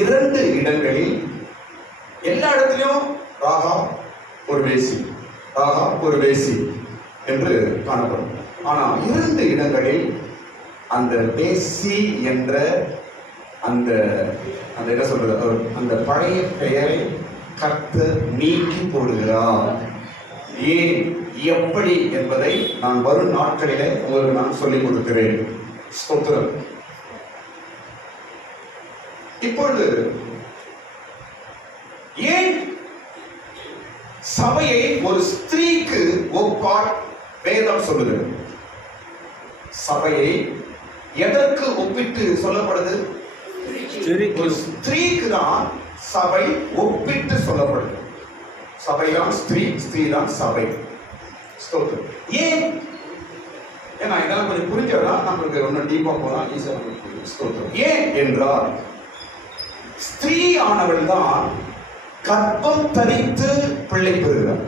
2 இடங்களில் எல்லா இடத்திலும் ராகாப் ஒரு வேசி, ராகாப் ஒரு வேசி என்று காணப்படும். ஆனால் 2 இடங்களில் அந்த வேசி என்ற அந்த என்ன சொல்றது, அந்த பழைய பெயரை கர்த்தர் நீக்கி போடுகிறார். ஏன், எப்படி என்பதை நான் வரும் நாட்களிலே உங்களுக்கு நான் சொல்லிக் கொடுக்கிறேன். ஸ்தோத்திரம். இப்பொழுது ஏன் சபையை ஒரு ஸ்திரீக்கு ஒப்பால் வேதம் சொல்லுகிறது? சபையை எதற்கு ஒப்பிட்டு சொல்லப்படுது? ஒரு ஸ்திரீக்கு தான் சபை ஒப்பிட்டு சொல்லப்படுது. சபைதான் ஸ்திரீ, ஸ்திரீ தான் சபை. ஸ்தோத்திரம். ஏன்? ஏன்னா இதெல்லாம் கொஞ்சம் புரிஞ்சா நம்மளுக்கு ஒன்னும் டீப்பா போலாம், ஈஸியா நம்மளுக்கு புரியும். ஸ்தோத்திரம். ஏன் என்றால் ஸ்திரீ ஆனவள் தான் கர்ப்பம் தரித்து பிள்ளை பெறுகிறார்.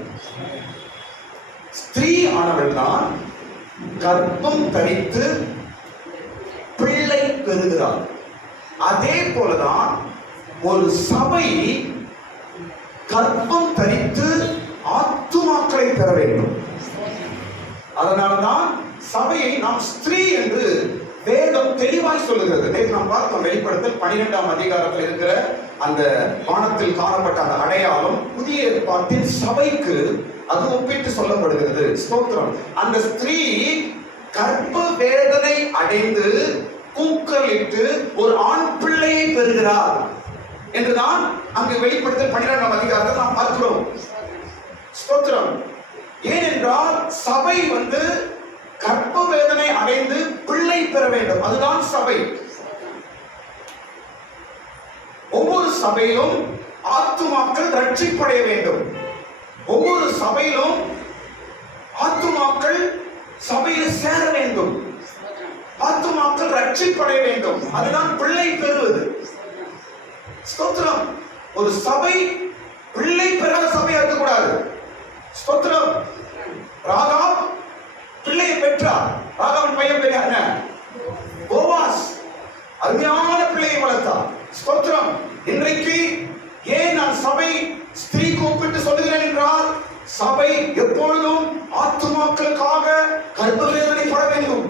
ஸ்திரீ ஆனவள் தான் கர்ப்பம் தரித்து பிள்ளை பெறுகிறார். அதே போலதான் ஒரு சபை கர்ப்பம் தரித்து ஆத்துமாக்களை பெற வேண்டும். அதனால்தான் சபையை நாம் ஸ்திரீ என்று வேதம் தெளிவாய் சொல்லுகிறது. நேற்று நாம் பார்த்தோம், வெளிப்படுத்தல் 12ஆம் அதிகாரத்தில் இருக்கிற அந்த வானத்தில் காணப்பட்ட அந்த அடையாளம் புதிய ஏற்பாட்டின் சபைக்கு அது ஒப்பிட்டு சொல்லப்படுகிறது. ஸ்தோத்திரம். அந்த ஸ்திரீ கர்ப்ப வேதனை அடைந்து கூக்கலிட்டு ஒரு ஆண் பிள்ளையை பெறுகிறார் என்றுதான் அங்கு வெளிப்படுத்தல் 12ஆம் அதிகாரத்தை நாம் பார்க்கிறோம். ஸ்தோத்திரம். ஏனென்றால் சபை கர்ப்ப வேதனை அடைந்து பிள்ளை பெற வேண்டும். அதுதான் சபை. ஒவ்வொரு சபையிலும் ஆத்துமாக்கள் ரட்சிப்படைய வேண்டும். ஒவ்வொரு சபையிலும் ஆத்துமாக்கள் சபையில் சேர வேண்டும். ஆத்துமாக்கள் ரட்சிப்படைய வேண்டும். அதுதான் பிள்ளை பெறுவது. ஸ்தோத்திரம். ஒரு சபை பிள்ளை பெறாத சபையா இருக்கக்கூடாது. ஸ்தோத்திரம். ராகாப் பிள்ளையை பெற்றார். ராகாவின் பையன் பேர் என்ன? போவாஸ். அருமையான பிள்ளையை வளர்த்தார். ஸ்தோத்திரம். இன்றைக்கு ஏன் நான் சபை ஸ்திரீக்கு ஒப்பிட்டு சொல்லுகிறேன் என்றால், சபை எப்பொழுதும் ஆத்துமாக்களுக்காக கர்ப்ப வேதனை பட வேண்டும்.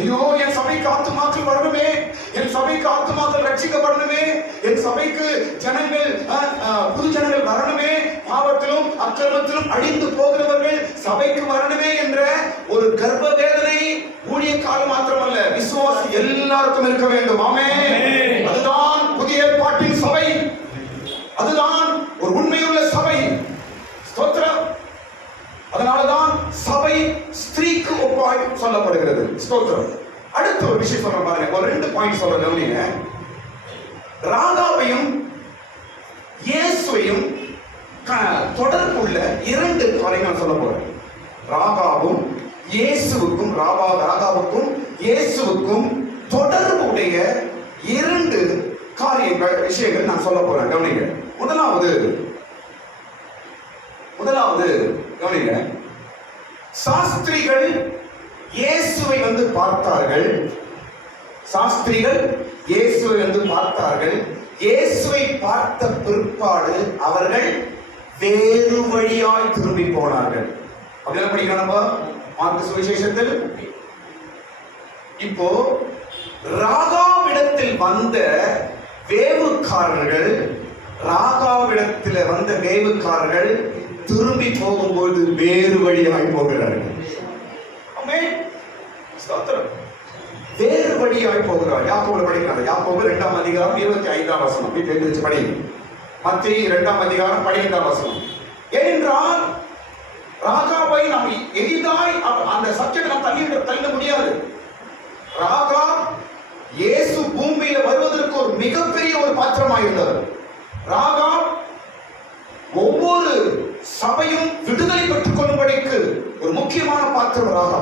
ஐயோ, என் சபைக்கு ஆத்துமாக்கள் வரணுமே, என் சபைக்கு ஆத்துமாக்கள் ரட்சிக்கப்படணுமே, என் சபைக்கு ஜனங்கள் புது ஜனங்கள் வரணுமே, பாவத்திலும் அக்கிரமத்திலும் அழிந்து போகிறவர்கள் சபைக்கு வரணுமே என்ற ஒரு கர்ப்ப வேதனை ஊழிய காலம் மாத்திரமல்ல, விசுவாசி எல்லாருக்கும் இருக்க வேண்டும். ஆமென். அதுதான் புதிய ஏற்பாட்டின் சபை. அதுதான் ஒரு உண்மையுள்ள சபை. ஸ்தோத்திரம். அதனாலதான் சபை ஸ்திரீக்கு ஒப்பாய் சொல்லப்படுகிறது. ஸ்தோத்திரம். அடுத்த ஒரு விஷயம் சொல்ற பாருங்க, ஒரு 2 பாயிண்ட் சொல்ற கவனிங்க. ராகாவையும் இயேசுவையும் தொடர்புள்ள 2 காரியங்கள் சொல்ல போறேன். ராகாவும் இயேசுவுக்கும் ராகாவுக்கும் இயேசுவுக்கும் தொடர்புடைய 2 காரியங்கள், விஷயங்கள் நான் சொல்ல போறேன். கவனிங்க. முதலாவது கவனிங்க. சாஸ்திரிகள் இயேசுவை பார்த்தார்கள். சாஸ்திரிகள் இயேசுவை பார்த்தார்கள். இயேசுவை பார்த்த பிற்பாடு அவர்கள் வேறு வழியாய் திரும்பி போனார்கள். அப்படிதான் படிக்கிறோம் மார்க்கு சுவிசேஷத்தில். இப்போ ராகாவிடத்தில் வந்த வேவுக்காரர்கள், ராகாவிடத்தில் வந்த வேவுக்காரர்கள் திரும்பி போகும்போது வேறு வழியாய் போகிறார்கள். வேறு வழியாய் போகிறார். யாக்கோபு படிக்கிறார். யாக்கோபு 2ஆம் அதிகாரம் 25ஆம் வசனம். வீட்டில் எழுதி படி. மத்தேயு 2ஆம் அதிகாரம் 15ஆம் வசனம். ஏனென்றால் ராகாவை நாம் எளிதாய் அந்த சப்ஜெக்ட் நாம் தள்ள முடியாது. ராகா இயேசு பூமியில வருவதற்கு ஒரு மிகப்பெரிய ஒரு பாத்திரமாக இருந்தவர். ராகா ஒவ்வொரு சபையும் விடுதலை பெற்றுக் கொள்ளும்படிக்கு ஒரு முக்கியமான பாத்திரம் ராகா.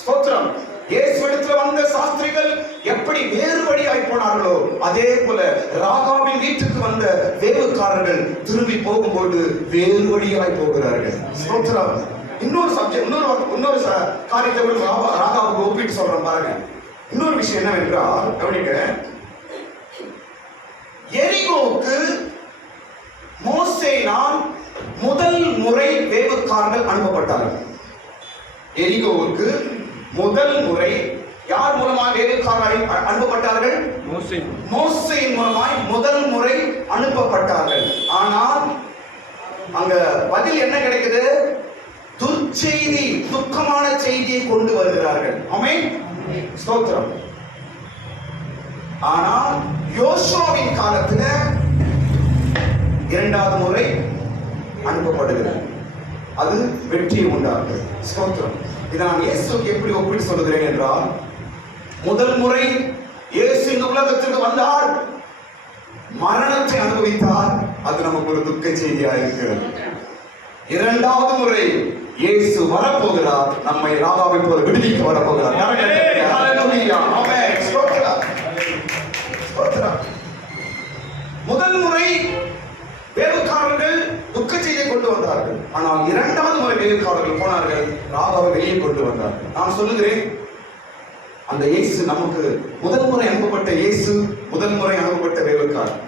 ஸ்தோத்திரம். இயேசுவிடத்தில் வந்த சாஸ்திரிகள் எப்படி வேறு வழியாய் போனார்களோ, அதே போல ராகாவின் வீட்டுக்கு வந்த வேவுக்காரர்கள் திரும்பி போகும்போது வேறு வழியாய் போகிறார்கள். ஸ்தோத்திரம். இன்னொரு சப்ஜெக்ட், இன்னொரு காரியத்தை ராகாவுக்கு ஒப்பிட்டு சொல்றேன் பாருங்க. இன்னொரு விஷயம் என்னவென்றால், கவனிக்க, எரிகோவுக்கு மோசேயினால் முதல் முறை வேவுக்காரர்கள் அனுப்பப்பட்டார்கள். எரிகோவுக்கு முதல் முறை யார் மூலமாக வேவுக்காரர்கள் அனுப்பப்பட்டார்கள்? மோசேயின் மூலமாய் முதல் முறை அனுப்பப்பட்டார்கள். ஆனால் அங்க பதில் என்ன கிடைக்குது? துர்ச்செய்தி, துக்கமான செய்தியை கொண்டு வருகிறார்கள். ஆமென், ஸ்தோத்திரம். ஆனால் யோசுவாவின் காலத்தில் இரண்டாவது முறை அனுப்பப்படுகிறது. அது வெற்றியை உண்டாக்குது. ஸ்தோத்திரம். இதை நான் இயேசுக்கு எப்படி ஒப்பிட்டு சொல்லுகிறேன் என்றால், முதல் முறை இயேசு இந்த உலகத்திற்கு வந்தார், மரணத்தை அனுபவித்தார். அது நமக்கு ஒரு துக்க செய்தியாக இருக்கிறது. இரண்டாவது முறை இயேசு வரப்போகிறார், நம்மை ராகாவை போல விடுவிக்க வரப்போகிறார். முதல் முறை வேவுக்காரர்கள் துக்க செய்தியை கொண்டு வந்தார்கள். ஆனால் இரண்டாவது முறை வேவுக்காரர்கள் போனார்கள், ராகாவை வெளியே கொண்டு வந்தார்கள். நான் சொல்லுகிறேன், அந்த இயேசு நமக்கு முதல் முறை அனுப்பப்பட்ட இயேசு, முதல் முறை அனுப்பப்பட்ட வேவுக்காரர்.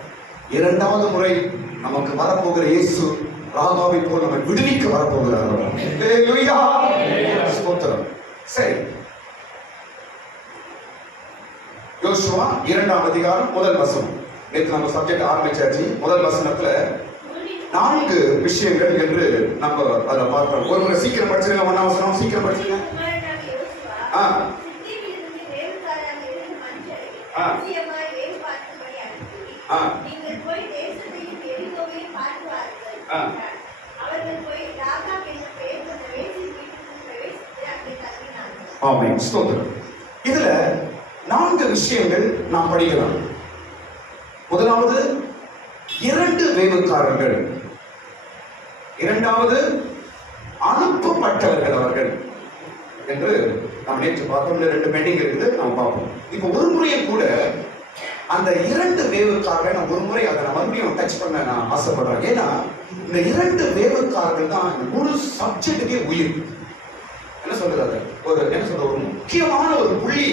இரண்டாவது முறை நமக்கு வரப்போகிற இயேசு ராகாவை போல் நம்மை விடுவிக்க வரப்போகிறார். சரி, யோசுவா 2ஆம் அதிகாரம் 1 வசனம். நேற்று நம்ம சப்ஜெக்ட் ஆரம்பிச்சாச்சு. முதல் வசனத்துல 4 விஷயங்கள் என்று நம்ம அதை பார்த்தோம். ஒரு முறை சீக்கிரம் படிச்சிருங்க. 1ஆம் வசனம் சீக்கிரம் படிச்சிருங்க. ஆமென், ஸ்தோத்திரம். இதுல 4 விஷயங்கள் நாம் படிக்கலாம். முதலாவது 2 வேவுக்காரர்கள், இரண்டாவது அனுப்பப்பட்டவர்கள் அவர்கள் என்று நாம் நேற்று பார்த்தோம். 2 பெண்டிங் இருக்குது, நாம் பார்ப்போம். இப்போ ஒரு முறையை கூட அந்த 2 வேவுக்காரர்களை நான் ஒரு முறை அதை நான் மறுபடியும் டச் பண்ண நான் ஆசைப்படுறேன். ஏன்னா இந்த 2 வேவுக்காரர்கள் தான் முழு சப்ஜெக்டுக்கே உயிர். என்ன சொல்றது, ஒரு என்ன சொல்ற, ஒரு முக்கியமான ஒரு புள்ளி.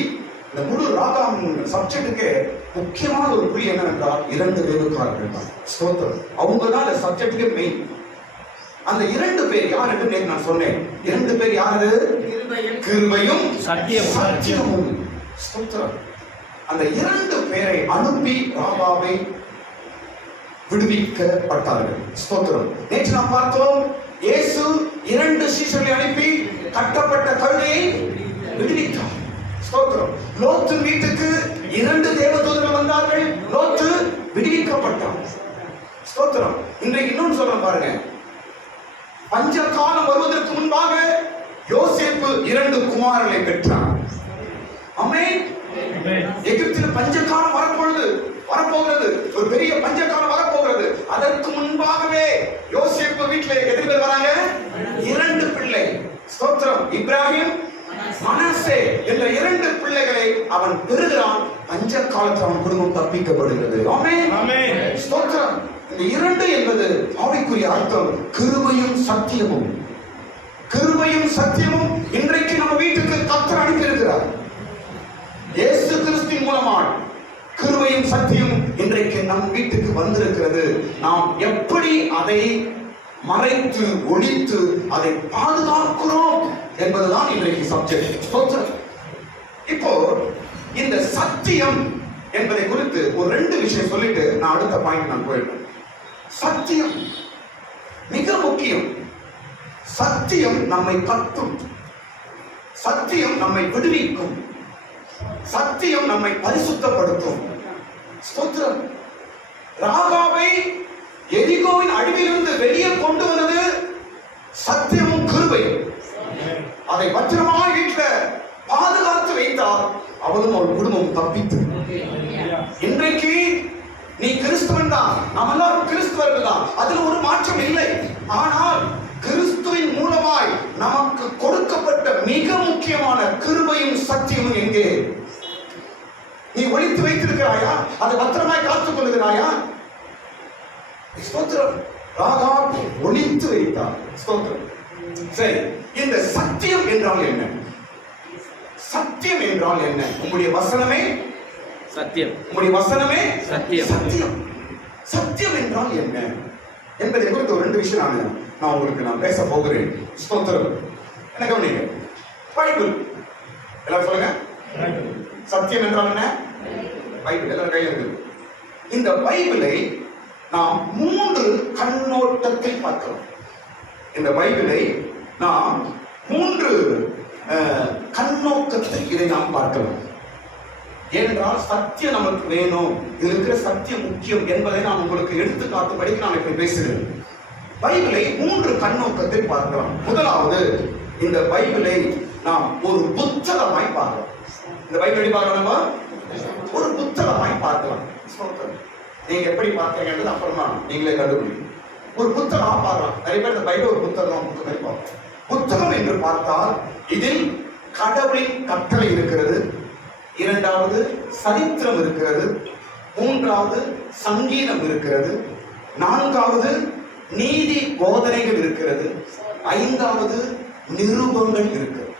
இந்த முழு ராகம் சப்ஜெக்டுக்கு முக்கியமான ஒரு புள்ளி என்னவென்றால் 2 வேவுக்காரர்கள் தான். ஸ்தோத்திரம். அவங்க தான் அந்த சப்ஜெக்டுக்கு மெயின். அந்த 2 பேர் யார் என்று நேற்று நான் சொன்னேன். 2 பேர் யாரு? கிருபையும் சத்தியமும். ஸ்தோத்திரம். அந்த 2 பேரை அனுப்பி ராகாவை விடுவிக்கப்பட்டார்கள். ஸ்தோத்திரம். நேற்று நாம் பார்த்தோம், இயேசு 2 சீஷர்களை அனுப்பி கட்டப்பட்ட கழுதையை விடுவித்தார். ஸ்தோத்திரம். லோத்து வீட்டுக்கு 2 தேவதூதர்கள் வந்தார்கள், லோத்து விடுவிக்கப்பட்டார். ஸ்தோத்திரம். இன்றைக்கு இன்னொன்று சொல்றேன் பாருங்க. பஞ்ச காலம் வருவதற்கு முன்பாக யோசேப்பு 2 குமாரர்களை பெற்றார். ஆமென். எகிப்தில் பஞ்சகாலம் வரப்போகிறது, ஒரு பெரிய பஞ்சகாலம் வரப்போகிறது. அதற்கு முன்பாகவே யோசேப்பு வீட்டில் எத்தனை பேர் வராங்க? 2 பிள்ளை. ஸ்தோத்திரம். இப்ராஹிம், மனாசே என்ற 2 பிள்ளைகளை அவன் பெறுகிறான். பஞ்ச காலத்தில் அவன் குடும்பம் தப்பிக்கப்படுகிறது. ஆமென். ஸ்தோத்திரம். இந்த 2 என்பது ஆவிக்குரிய அர்த்தம் கிருபையும் சத்தியமும். கிருபையும் சத்தியமும் இன்றைக்கு நம்ம வீட்டுக்கு கர்த்தர் அனுப்பி இருக்கிறார். இயேசு கிறிஸ்துவின் மூலமாக கிருபையும் சத்தியம் இன்றைக்கு நம் வீட்டுக்கு வந்திருக்கிறது. நாம் எப்படி அதை மறைத்து ஒழித்து அதை பாதுகாக்கிறோம் என்பதுதான் இன்றைக்கு சப்ஜெக்ட். இப்போ இந்த சத்தியம் என்பதை குறித்து ஒரு 2 விஷயம் சொல்லிட்டு நான் அடுத்த பாயிண்ட் நான் போயிடுறேன். சத்தியம் மிக முக்கியம். சத்தியம் நம்மை கட்டும், சத்தியம் நம்மை விடுவிக்கும், சத்தியம் நம்மை பரிசுத்தப்படுத்தும். ஸ்தோத்திரம். ராகாவை எரிகோவின் அழிவிலிருந்து வெளியே கொண்டு வந்தது சத்தியமும் கிருபையும். அதை பத்திரமாக வீட்டில் பாதுகாத்து வைத்தால் அவளும் அவள் குடும்பம் தப்பித்து. இன்றைக்கு நீ கிறிஸ்துவன் தான், நம்ம எல்லாரும் கிறிஸ்துவர்கள் தான், அதில் ஒரு மாற்றம் இல்லை. ஆனால் கிறிஸ்துவின் மூலமாய் நமக்கு கொடுக்கப்பட்ட மிக முக்கியமான கிருபையும் சத்தியமும் எங்கே? நீ ஒளித்து வைத்திருக்கிறாயா? அதை பத்திரமாய் காத்துக் கொள்கிறாயா? ஸ்தோத்திரம். ராகாப் ஒளித்து வைத்தார். ஸ்தோத்திரம். சரி, இந்த சத்தியம் என்றால் என்ன? சத்தியம் என்றால் என்ன? உங்களுடைய வசனமே சத்தியம். உங்களுடைய வசனமே சத்தியம். சத்தியம். சத்தியம் என்றால் என்ன என்பதை குறித்து ஒரு 2 விஷயம் நான் உங்களுக்கு பேச போகிறேன். ஸ்தோத்திரம். என்ன கவனிங்க. பைபிள் எல்லாரும் சொல்லுங்க. சத்தியம் என்றால் என்ன? பைபிள் எல்லாரும் கையில் இருக்குது. இந்த பைபிளை நாம் 3 கண்ணோட்டத்தில் பார்க்கிறோம். இந்த பைபிளை நாம் 3 கண்ணோட்டத்தில் இதை நாம் பார்க்கலாம். ஏனென்றால் சத்தியம் நமக்கு வேணும், இது இருக்கிற சத்தியம் முக்கியம் என்பதை நான் உங்களுக்கு எடுத்துக்காட்டும்படிக்கு நான் இப்படி பேசுகிறேன். பைபிளை 3 கண்ணோட்டத்தில் பார்க்கலாம். முதலாவது, இந்த பைபிளை நாம் ஒரு புத்தகமாய் பார்க்கலாம். இந்த பைபிளை பார்க்கலாம், ஒரு புத்தகமாய் பார்க்கலாம். நீங்க எப்படி பார்த்தீங்கன்றது அப்புறமா நீங்களே கண்டுபிடிக்கும். ஒரு புத்தகமா பார்க்கலாம். நிறைய பேர் இந்த பைபிள் ஒரு புத்தகம் பார்க்கலாம். புத்தகம் என்று பார்த்தால் இதில் கடவுளின் கட்டளை இருக்கிறது, 2வது சரித்திரம் இருக்கிறது, 3வது சங்கீதம் இருக்கிறது, 4வது நீதி போதனைகள் இருக்கிறது, 5வது நிருபங்கள் இருக்கிறது.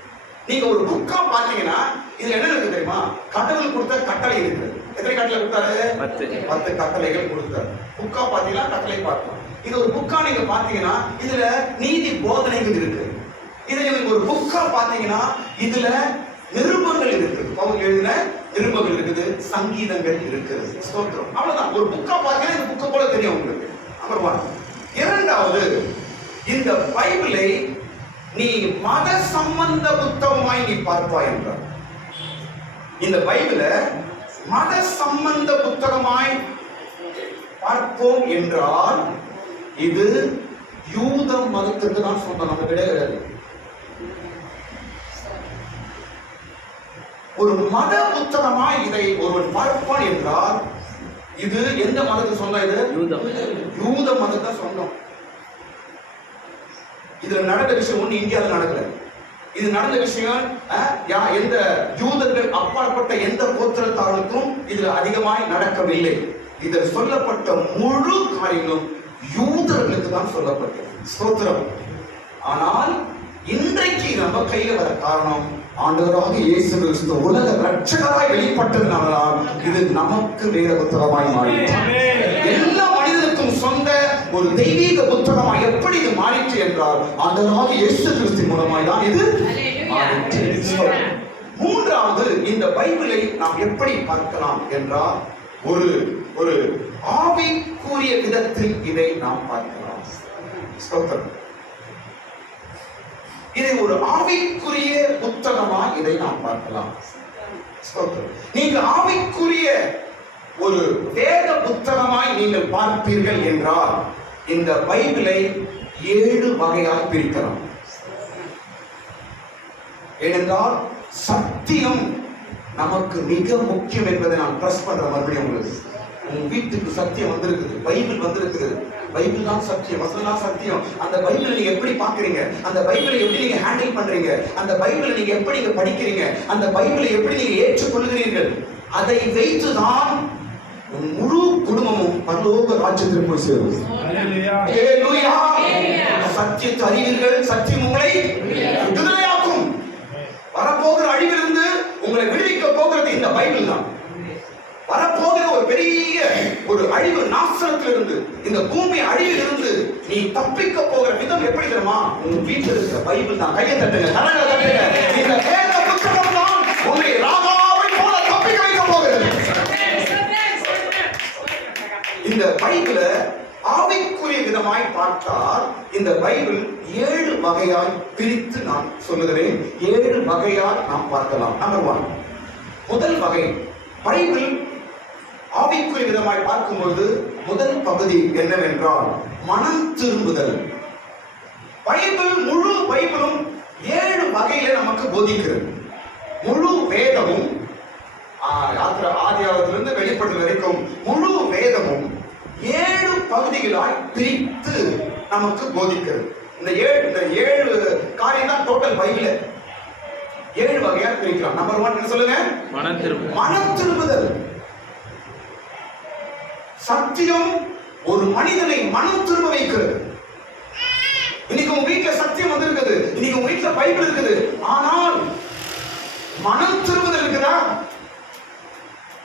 நீங்க ஒரு புக்கா பாத்தீங்கன்னா இதுல என்ன இருக்கு தெரியுமா? கடவுள் கொடுத்த கட்டளை இருக்கு. எத்தனை கட்டளை கொடுத்தாரு? 10 கட்டளைகள் கொடுத்தாரு. புக்கா பாத்தீங்கன்னா கட்டளை பார்க்கலாம். இது ஒரு புக்கா நீங்க பாத்தீங்கன்னா இதுல நீதி போதனைகள் இருக்கு. இதுல ஒரு புக்கா பாத்தீங்கன்னா இதுல நிருபங்கள் இருக்குது, பவுல் எழுதின நிருபங்கள் இருக்குது, சங்கீதங்கள் இருக்குது. ஸ்தோத்திரம். அவ்வளவுதான். ஒரு புக்கா பாத்தீங்கன்னா இந்த புக்க போல தெரியும் உங்களுக்கு. நம்பர் 1. 2வது, இந்த பைபிளை நீ மத சம்பந்த புத்தகமாய் நீ பார்ப்பாய் என்றார். இந்த பைபிளை மத சம்பந்த புத்தகமாய் பார்ப்போம் என்றால் இது யூத மதத்திற்கு தான் சொந்தம், நம்ம கிடையாது. ஒரு மத புத்தகமாய் இதை ஒருவன் பார்ப்பான் என்றால் இது எந்த மதத்துக்கு சொந்தம்? இது யூத மதத்தை சொந்தம். இதுல நடந்த விஷயம் ஒண்ணு இந்தியாவில் நடக்கல. இது நடந்த விஷயம் எந்த யூதர்கள் அப்பாற்பட்ட எந்த கோத்திரத்தாருக்கும் இதுல அதிகமாய் நடக்கவில்லை. இதில் சொல்லப்பட்ட முழு காரியங்களும் யூதர்களுக்கு தான் சொல்லப்பட்டது. ஸ்தோத்திரம். ஆனால் இன்றைக்கு நம்ம கையில வர காரணம் ஆண்டவராக இயேசு கிறிஸ்து உலக ரட்சகராய் வெளிப்பட்டதனால்தான் இது நமக்கு வேத புத்தகமாய் மாறிற்று. எல்லா மனிதனுக்கும் சொந்த ஒரு தெய்வீக புத்தகமாய் எப்படி இது மாறிற்று என்றால் ஆண்டவராக இயேசு கிறிஸ்து மூலமாய் தான் இது மாறிற்று. 3வது, இந்த பைபிளை நாம் எப்படி பார்க்கலாம் என்றால் ஒரு ஒரு ஆவிக்குரிய விதத்தில் இதை நாம் பார்க்கலாம். ஸ்தோத்திரம். இதை ஒரு ஆவிக்குரிய புத்தகமா இதை நாம் பார்க்கலாம். நீங்க ஆவிக்குரிய ஒரு வேத புத்தகமாய் நீங்கள் பார்ப்பீர்கள் என்றால் இந்த பைபிளை 7 வகையாய் பிரிக்கலாம். ஏனென்றால் சத்தியம் நமக்கு மிக முக்கியம் என்பதை நான் ட்ரஸ்ட் பண்ற மறுபடியும் உங்களுக்கு. உங்க வீட்டுக்கு சத்தியம் வந்திருக்குது, பைபிள் வந்திருக்குது. பைபிள் தான் சத்தியம், வசனம் தான் சத்தியம். அந்த பைபிளை நீங்க எப்படி பாக்குறீங்க, அந்த பைபிளை எப்படி நீங்க ஹேண்டில் பண்றீங்க, அந்த பைபிளை நீங்க எப்படி நீங்க படிக்கிறீங்க, அந்த பைபிளை எப்படி நீங்க ஏற்றுக்கொள்கிறீர்கள், அதை வைத்துதான் முழு குடும்பமும் பரலோக ராஜ்யத்திற்கு போய் சேரும். ஹல்லேலூயா. சத்தியத்தை அறிவீர்கள், சத்தியம் உங்களை விடுதலையாக்கும். வரப்போகிற அழிவிலிருந்து உங்களை விடுவிக்க போகிறது இந்த பைபிள் தான். வரப்போகிற ஒரு பெரிய ஒரு அழிவு நாசனத்திலிருந்து, இந்த பூமி அழிவிலிருந்து நீ தப்பிக்க போகிற விதம் எப்படி தெரியுமா? உன் வீட்டில் இருக்கிற பைபிள் தான். கையை தட்டுங்க, கரங்களை தட்டுங்க. இந்த வேத புத்தகம் தான் உன்னை ராஜாவை போல தப்பிக்க வைக்க போகிறது. இந்த பைபிளை ஆவிக்குரிய விதமாய் பார்த்தால் இந்த பைபிள் 7 வகையாய் பிரித்து நான் சொல்லுகிறேன். 7 வகையாய் நாம் பார்க்கலாம். நம்பர் 1, முதல் வகை பைபிள் ஆவிக்குரிய விதமாய் பார்க்கும்போது முதல் பகுதி என்னவென்றால் மனம் திரும்புதல். பைபிள் முழு பைபிளும் 7 வகையில நமக்கு போதிக்கிறது. முழு வேதமும் ஆதியாகமத்திலிருந்து வெளிப்படுத்தல் வரைக்கும் முழு வேதமும் 7 பகுதிகளாய் பிரித்து நமக்கு போதிக்கிறது. இந்த 7 காரியம் தான் டோட்டல் பைபிள். 7 வகையா பிரிக்கலாம். நம்பர் 1 என்ன சொல்லுங்க? மனம் திரும்புதல். சத்தியம் ஒரு மனிதனை மனம் திரும்ப வைக்கிறது. இன்னைக்கு உங்க வீட்டுல சத்தியம் வந்திருக்குது, இன்னைக்கு உங்க வீட்டுல பைபிள் இருக்குது, ஆனால் மனம் திரும்புதல் இருக்குதா?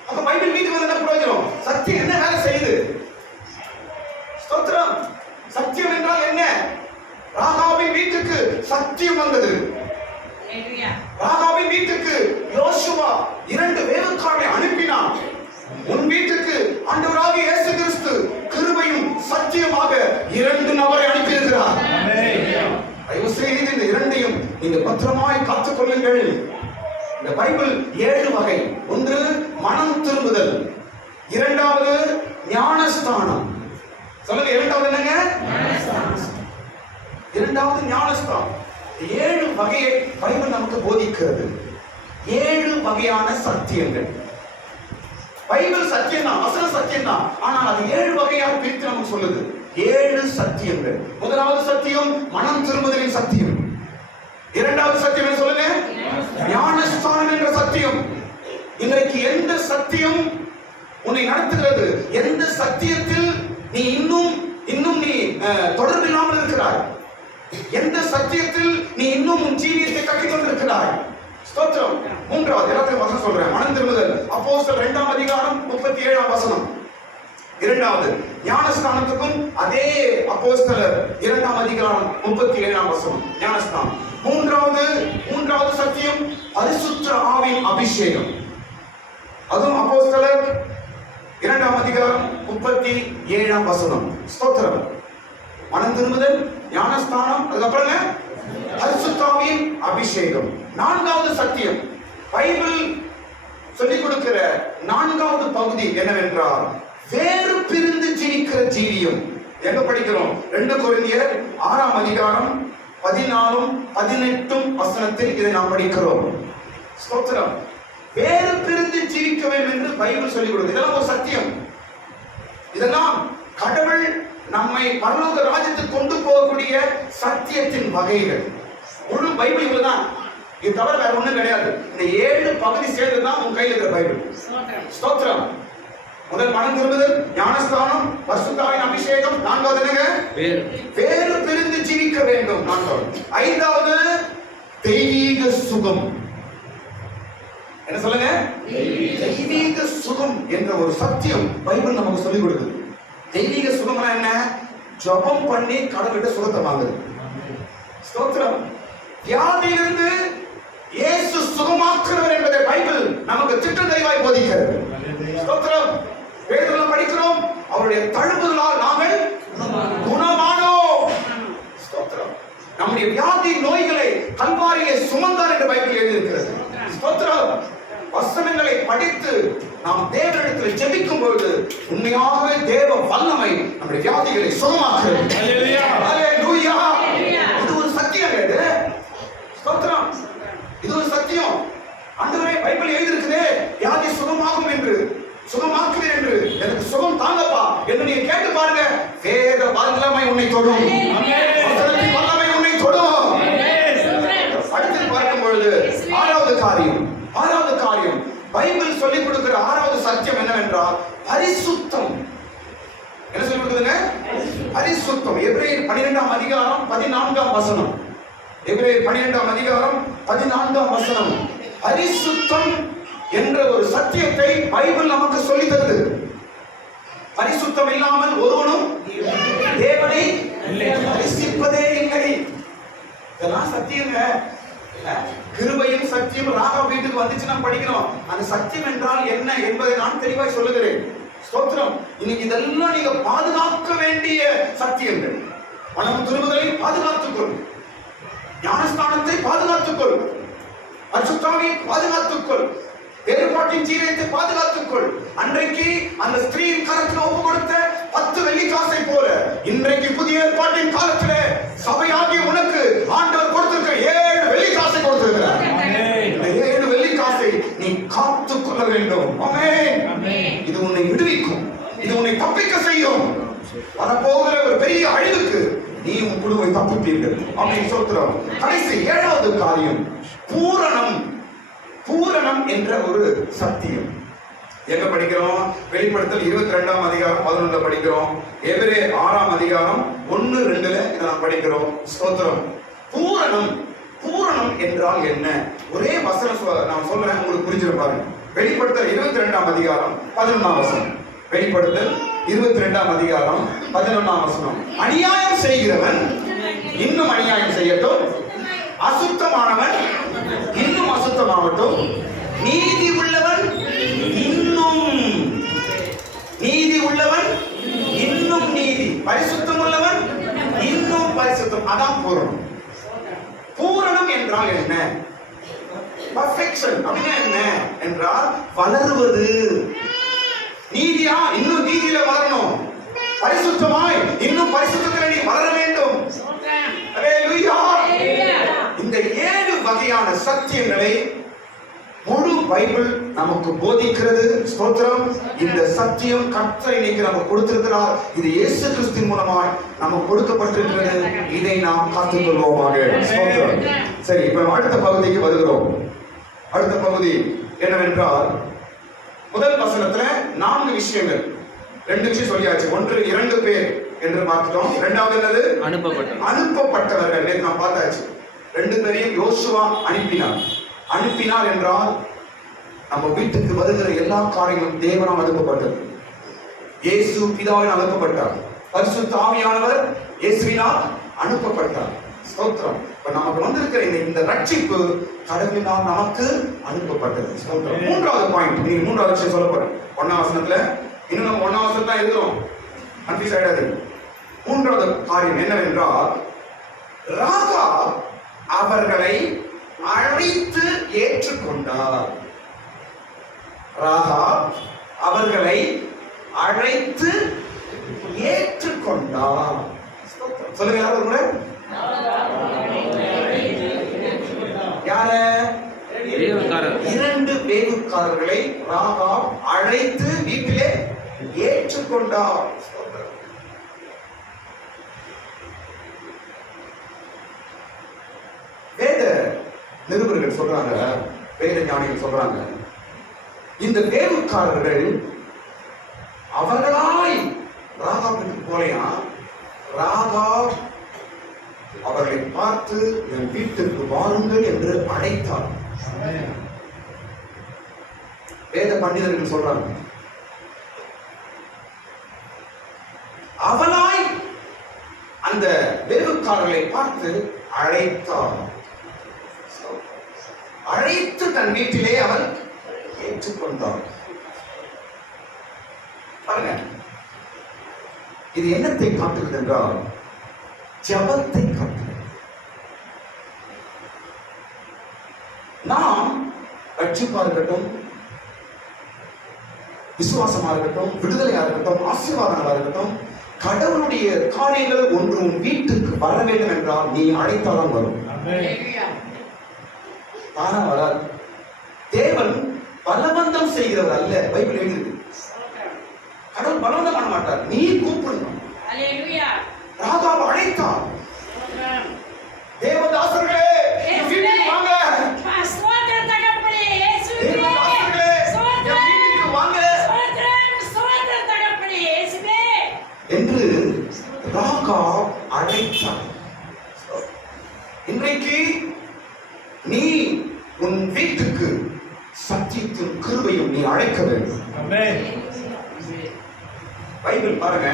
அப்ப பைபிள் வீட்டுக்கு வந்து என்ன பிரயோஜனம்? சத்தியம் என்ன வேலை செய்யுது? சத்தியம் வந்தது. ராகாபின் வீட்டுக்கு யோசுவா 2 வேவுக்காரரை அனுப்பினான். உன் வீட்டுக்கு ஆண்டவராகிய இயேசு கிறிஸ்து கிருபையும் சத்தியமாக 2 நபரை அனுப்பியிருக்கிறார். தயவு செய்து இந்த 2ஐயும் நீங்க பத்திரமாய் காத்துக் கொள்ளுங்கள். இந்த பைபிள் 7 வகை. ஒன்று மனம் திரும்புதல், இரண்டாவது ஞானஸ்தானம். சொல்லுங்க, இரண்டாவது என்னங்க? இரண்டாவது ஞானஸ்தானம். 7 வகையை பைபிள் நமக்கு போதிக்கிறது. 7 வகையான சத்தியங்கள். பைபிள் சத்தியம் தான், வசன சத்தியம் தான். ஆனால் அது 7 வகையாக பிரித்து நமக்கு சொல்லுது. 7 சத்தியங்கள். முதலாவது சத்தியம் மனம் திரும்புதலின் சத்தியம். இரண்டாவது சத்தியம் என்ன சொல்லுங்க? ஞானஸ்தானம் என்ற சத்தியம். இன்றைக்கு எந்த சத்தியம் உன்னை நடத்துகிறது? எந்த சத்தியத்தில் நீ இன்னும் நீ தொடர்பு இல்லாமல் இருக்கிறாய்? எந்த சத்தியத்தில் நீ இன்னும் உன் ஜீவியத்தை கட்டிக் கொண்டிருக்கிறாய்? ஸ்தோத்திரம். மூன்றாவது, எல்லாத்தையும் வசனம் சொல்றேன். மனம் திரும்புதல், அப்போஸ்தலர் 2ஆம் அதிகாரம் 37ஆம் வசனம். இரண்டாவது ஞானஸ்தானத்துக்கும் அதே அப்போஸ்தலர் 2ஆம் அதிகாரம் 37ஆம் வசனம் ஞானஸ்தானம். மூன்றாவது சத்தியம் பரிசுத்த ஆவியின் அபிஷேகம். அதுவும் அப்போஸ்தலர் 2ஆம் அதிகாரம் 37ஆம் வசனம். ஸ்தோத்திரம். மனம் திரும்புதல், ஞானஸ்தானம், அதுக்கப்புறம் பரிசுத்த ஆவியின் அபிஷேகம். நான்காவது சத்தியம் பைபிள் சொல்லிக் கொடுக்கிற 4வது பகுதி என்னவென்றால் வேறு பிரிந்து ஜீவிக்கிற ஜீவியம். எங்க படிக்கிறோம்? 2 கொரிந்தியர் 6ஆம் அதிகாரம் 14 18 வசனத்தில் இதை நாம் படிக்கிறோம். ஸ்தோத்திரம். வேறு பிரிந்து ஜீவிக்க வேண்டும் என்று பைபிள் சொல்லிக் கொடுக்குது. இதெல்லாம் ஒரு சத்தியம். இதெல்லாம் கடவுள் நம்மை பரலோக ராஜ்யத்துக்கு கொண்டு போகக்கூடிய சத்தியத்தின் வகைகள். முழு பைபிள் இவ்வளவுதான். இது தவிர வேற ஒண்ணும் கிடையாது. இந்த 7 பகுதி சேர்ந்துதான் உன் கையில் இருக்கிற பைபிள். ஸ்தோத்திரம். முதல் மனம் திரும்புதல், ஞானஸ்தானம், பரிசுத்த ஆவியின் அபிஷேகம். நான்காவது என்னங்க? வேறு பிரிந்து ஜீவிக்க வேண்டும். நான்காவது. ஐந்தாவது தெய்வீக சுகம். என்ன சொல்லுங்க? தெய்வீக சுகம் என்ற ஒரு சத்தியம் பைபிள் நமக்கு சொல்லிக் கொடுக்குது. தெய்வீக சுகம்னா என்ன? ஜெபம் பண்ணி கடவுள்கிட்ட சுகத்தை வாங்குது. ஸ்தோத்திரம். வியாதியிலிருந்து இயேசு சுகமாக்குறவர் என்பதை பைபிள் நமக்கு திட்டதெளிவாய் போதிக்கிறது. ஸ்தோத்திரம். வேதத்துல படிக்கிறோம், அவருடைய தழும்புகளால் நாங்கள் குணமானோம். ஸ்தோத்திரம். நம்முடைய வியாதி நோய்களை கல்வாரியிலே சுமந்தார் என்று பைபிள் எழுதியிருக்கிறது. ஸ்தோத்திரம். வசனங்களை படித்து நாம் தேவனிடத்தில் ஜெபிக்கும் பொழுது உண்மையாகவே தேவ வல்லமை நம்முடைய வியாதிகளை சுகமாக்குகிறது. ஹல்லேலூயா. இது ஒரு சத்தியம். ஸ்தோத்திரம். இது ஒரு சத்தியம். ஆண்டவரே, பைபிள் எழுதியிருக்குதே வியாதி சுகமாகும் என்று, சுகமாக்குவேன் என்று, எனக்கு சுகம் தாங்கப்பா என்று நீங்க கேட்டு பாருங்க. வேத வல்லமை உன்னை தொடும். வசனத்தின் வல்லமை உன்னை தொடும். படித்து பார்க்கும் பொழுது ஆறாவது காரியம் பைபிள் சொல்லிக் கொடுக்கிற 6வது சத்தியம் என்னவென்றால் பரிசுத்தம். என்ன சொல்லிக் கொடுக்குதுங்க? பரிசுத்தம். எபிரேயர் 12ஆம் அதிகாரம் 14ஆம் வசனம். எபிரேயர் 12ஆம் அதிகாரம் 14ஆம் வசனம். பரிசுத்தம் என்ற ஒரு சத்தியத்தை பைபிள் நமக்கு சொல்லித் தருது. பரிசுத்தம் இல்லாமல் ஒருவனும் தேவனை தரிசிப்பதே இல்லை. இதெல்லாம் சத்தியங்க. கிருபையும் சத்தியம் ராகாப் வீட்டுக்கு வந்துச்சு நாம் படிக்கிறோம். அந்த சத்தியம் என்றால் என்ன என்பதை நான் தெளிவாய் சொல்லுகிறேன். ஸ்தோத்திரம். இன்னைக்கு இதெல்லாம் நீங்க பாதுகாக்க வேண்டிய சத்தியங்கள். மனம் திரும்புதலை பாதுகாத்துக்கொள், ஞானஸ்தானத்தை பாதுகாத்துக்கொள், பரிசுத்த ஆவியை பாதுகாத்துக்கொள், வேறுபாட்டின் ஜீவியத்தை பாதுகாத்துக்கொள். அன்றைக்கு அந்த ஸ்திரீயின் கரத்தில் ஒப்பு கொடுத்த 10 வெள்ளிக்காசை போல இன்றைக்கு புதிய ஏற்பாட்டின் காலத்திலே சபையாகிய உனக்கு ஆண்டவர் கொடுத்திருக்க 7 வெள்ளிக்காசை கொடுத்திருக்கிறார். இந்த 7 வெள்ளிக்காசை நீ காத்துக் கொள்ள வேண்டும். ஆமென். இது உன்னை விடுவிக்கும். இது உன்னை தப்பிக்க செய்யும். வரப்போகிற ஒரு பெரிய அழிவுக்கு நீ உன் குழுவை தப்பிப்பீர்கள். ஆமென். ஸ்தோத்திரம். கடைசி 7வது காரியம் பூரணம் என்ற ஒரு சத்தியம். எங்க படிக்கிறோம்? வெளிப்படுத்தல் 22ஆம் அதிகாரம் 11 படிக்கிறோம். எபிரேயர் 6ஆம் அதிகாரம் 1-2 இதை நாம் படிக்கிறோம். ஸ்தோத்திரம். பூரணம் என்றால் என்ன? ஒரே வசனம் நான் சொல்றேன், உங்களுக்கு புரிஞ்சிடும் பாருங்க. வெளிப்படுத்தல் 22ஆம் அதிகாரம் 11ஆம் வசனம். வெளிப்படுத்தல் 22ஆம் அதிகாரம் 11ஆம் வசனம். அநியாயம் செய்கிறவன் இன்னும் அநியாயம் செய்யட்டும், அசுத்தமானவன் இன்னும் அசுத்தமாகட்டும், நீதி உள்ளவன் இன்னும் நீதி உள்ளவன் இன்னும் நீதி, பரிசுத்தம் உள்ளவன் இன்னும் பரிசுத்தம். அதான் பூரணம். பூரணம் என்றால் என்ன? பர்ஃபெக்ஷன் அப்படின்னா என்ன என்றால் வளருவது. நீதியா இன்னும் நீதியில வளரணும், பரிசுத்தமாய் இன்னும் பரிசுத்தத்தில் நீ வளர வேண்டும். ஹல்லேலூயா. இந்த 7 வகையான சத்தியங்களை முழு பைபிள் நமக்கு போதிக்கிறது. ஸ்தோத்திரம். இந்த சத்தியம் கர்த்தர் இன்னைக்கு நமக்கு கொடுத்திருக்கிறார். இது இயேசு கிறிஸ்துவின் மூலமாய் நமக்கு கொடுக்கப்பட்டிருக்கிறது. இதை நாம் காத்துக்கொள்வோமாக. ஸ்தோத்திரம். சரி, இப்ப அடுத்த பகுதிக்கு வருகிறோம். அடுத்த பகுதி என்னவென்றால், முதல் வசனத்துல 4 விஷயங்கள், 2 விஷயம் சொல்லியாச்சு. 1 2 பேர் என்று பார்த்துட்டோம். இரண்டாவது என்னது? அனுப்பப்பட்டவர்கள். நாம் பார்த்தாச்சு. 2 பேரையும் யோசுவா அனுப்பினார் என்றால் நம்ம வீட்டுக்கு வருகிற எல்லா காரியங்களும் தேவனால் அனுப்பப்பட்டது. இயேசு பிதாவினால் அனுப்பப்பட்டார். பரிசுத்த ஆவியானவர் இயேசுவினால் அனுப்பப்பட்டார். ஸ்தோத்திரம். இப்ப நமக்கு வந்திருக்கிற இந்த ரட்சிப்பு கடவுளினால் நமக்கு அனுப்பப்பட்டது. ஸ்தோத்திரம். மூன்றாவது பாயிண்ட், நீங்க மூன்றாவது விஷயம் சொல்ல போறேன். 1ஆம் வசனத்துல இன்னும் நம்ம 1ஆம் வசனத்துல தான் இருக்கிறோம். கன்ஃபியூஸ் ஆயிடாது. மூன்றாவது காரியம் என்னவென்றால், ராகா அவர்களை அழைத்து ஏற்றுக்கொண்டார். ராகா அவர்களை அழைத்து ஏற்றுக்கொண்டார். சொல்லுங்க யாரும் கூட. யார? 2 வேவுக்காரர்களை ராகா அழைத்து வீட்டிலே ஏற்றுக்கொண்டார். வேத நிருபர்கள் சொல்றாங்க, வேத ஞானிகள் சொல்றாங்க, இந்த வேவுக்காரர்கள் அவர்களாய் ராகாவுக்கு போலையா, ராகா அவர்களை பார்த்து என் வீட்டுக்கு வாருங்கள் என்று அழைத்தார். வேத பண்டிதர்கள் சொல்றாங்க, அவளாய் அந்த வேவுக்காரர்களை பார்த்து அழைத்தார். அழைத்து தன் வீட்டிலே அவள் ஏற்றுக்கொண்டார். பாருங்க, இது என்னத்தை காட்டுகிறது என்றால் ஜெபத்தை காட்டுகிறது. நாம் ரட்சிப்பா இருக்கட்டும், விசுவாசமா இருக்கட்டும், விடுதலையா இருக்கட்டும், ஆசீர்வாதங்களா இருக்கட்டும், கடவுளுடைய காரியங்கள் ஒன்றும் வீட்டுக்கு வர வேண்டும் என்றால் நீ அழைத்தாதான் வரும். ஆனா வராது. தேவன் பலவந்தம் செய்கிறவர் அல்ல. பைபிள் எழுதிருக்கு, கடவுள் பலவந்தம் பண்ண மாட்டார். நீ கூப்பிடணும். ராகாவை அழைத்தார். தேவதாசர்களே வீட்டுக்கு வாங்க, என்று ராகா அழைத்தார். இன்றைக்கு நீ உன் வீட்டுக்கு சத்தியத்தின் கிருபையும் நீ அழைக்க வேண்டும். பைபிள் பாருங்க,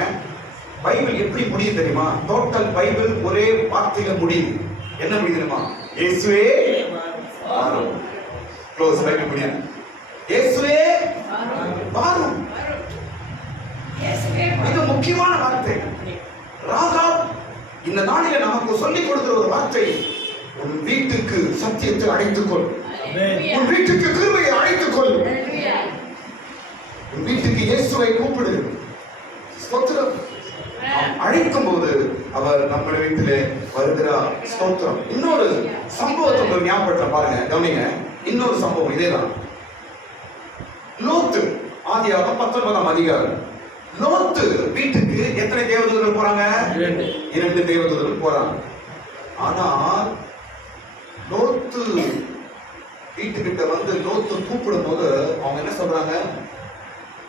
பைபிள் எப்படி முடியும் தெரியுமா? டோட்டல் பைபிள் ஒரே வார்த்தையில முடியுது. என்ன முடியுது தெரியுமா? இயேசுவே வாரும். க்ளோஸ். பைபிள் முடியும். இயேசுவே வாரும். இது முக்கியமான வார்த்தை. ராகா இந்த நாளில நமக்கு சொல்லிக் கொடுக்கிற ஒரு வார்த்தை, உன் வீட்டுக்கு சத்தியத்தை அழைத்துக்கொள், உன் வீட்டுக்கு கிருபையை அழைத்துக்கொள், உன் வீட்டுக்கு இயேசுவை கூப்பிடு. ஸ்தோத்திரம். அழைக்கும் போது அவர் நம்ம வீட்டிலே வருகிறார். ஸ்தோத்திரம். இன்னொரு சம்பவத்தை உங்களுக்கு ஞாபகப்படுத்த பாருங்க, கவனிங்க. இன்னொரு சம்பவம் இதேதான். லோத்து, ஆதியாகமம் 19ஆம் அதிகாரம். லோத்து வீட்டுக்கு எத்தனை தேவதூதர்கள் போறாங்க? 2 தேவதூதர்கள் போறாங்க. ஆனால் லோத்து வீட்டுக்கிட்ட வந்து லோத்து கூப்பிடும் போது அவங்க என்ன சொல்றாங்க?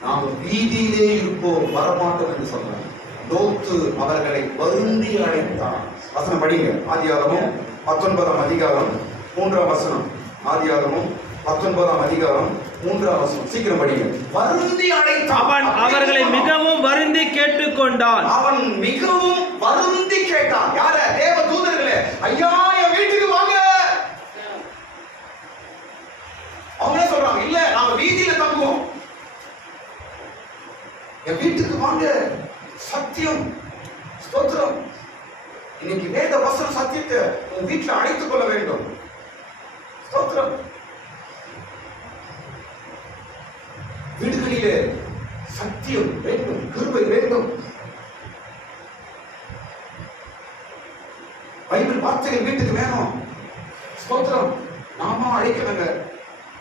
நாம வீதியிலே இருப்போம், வரமாட்டோம் என்று சொல்றாங்க. லோத்து அவர்களை வருந்தி அழைத்தான். வசனம் படிங்க. ஆதியாகமம் 19ஆம் அதிகாரம் 3ஆம் வசனம். ஆதியாகமம் 19ஆம் அதிகாரம் 3ஆம் வசனம். சீக்கிரம் படிங்க. வருந்தி அழைத்தான். அவன் அவர்களை மிகவும் வருந்தி கேட்டுக்கொண்டான். அவன் மிகவும் வருந்தி கேட்டான். யார? தேவ தூதர்களே, ஐயா என் வீட்டுக்கு வாங்க. குடும்பம், என் வீட்டுக்கு வாங்க. சத்தியம். ஸ்தோத்திரம். இன்னைக்கு வேத வசனம் சத்தியத்தை உன் வீட்டில் அழைத்துக் கொள்ள வேண்டும். ஸ்தோத்திரம். வீடுகளிலே சத்தியம் வேண்டும், கிருபை வேண்டும். பைபிள் வார்த்தைகள் வீட்டுக்கு வேணும். ஸ்தோத்திரம். நாம அழைக்கணுங்க.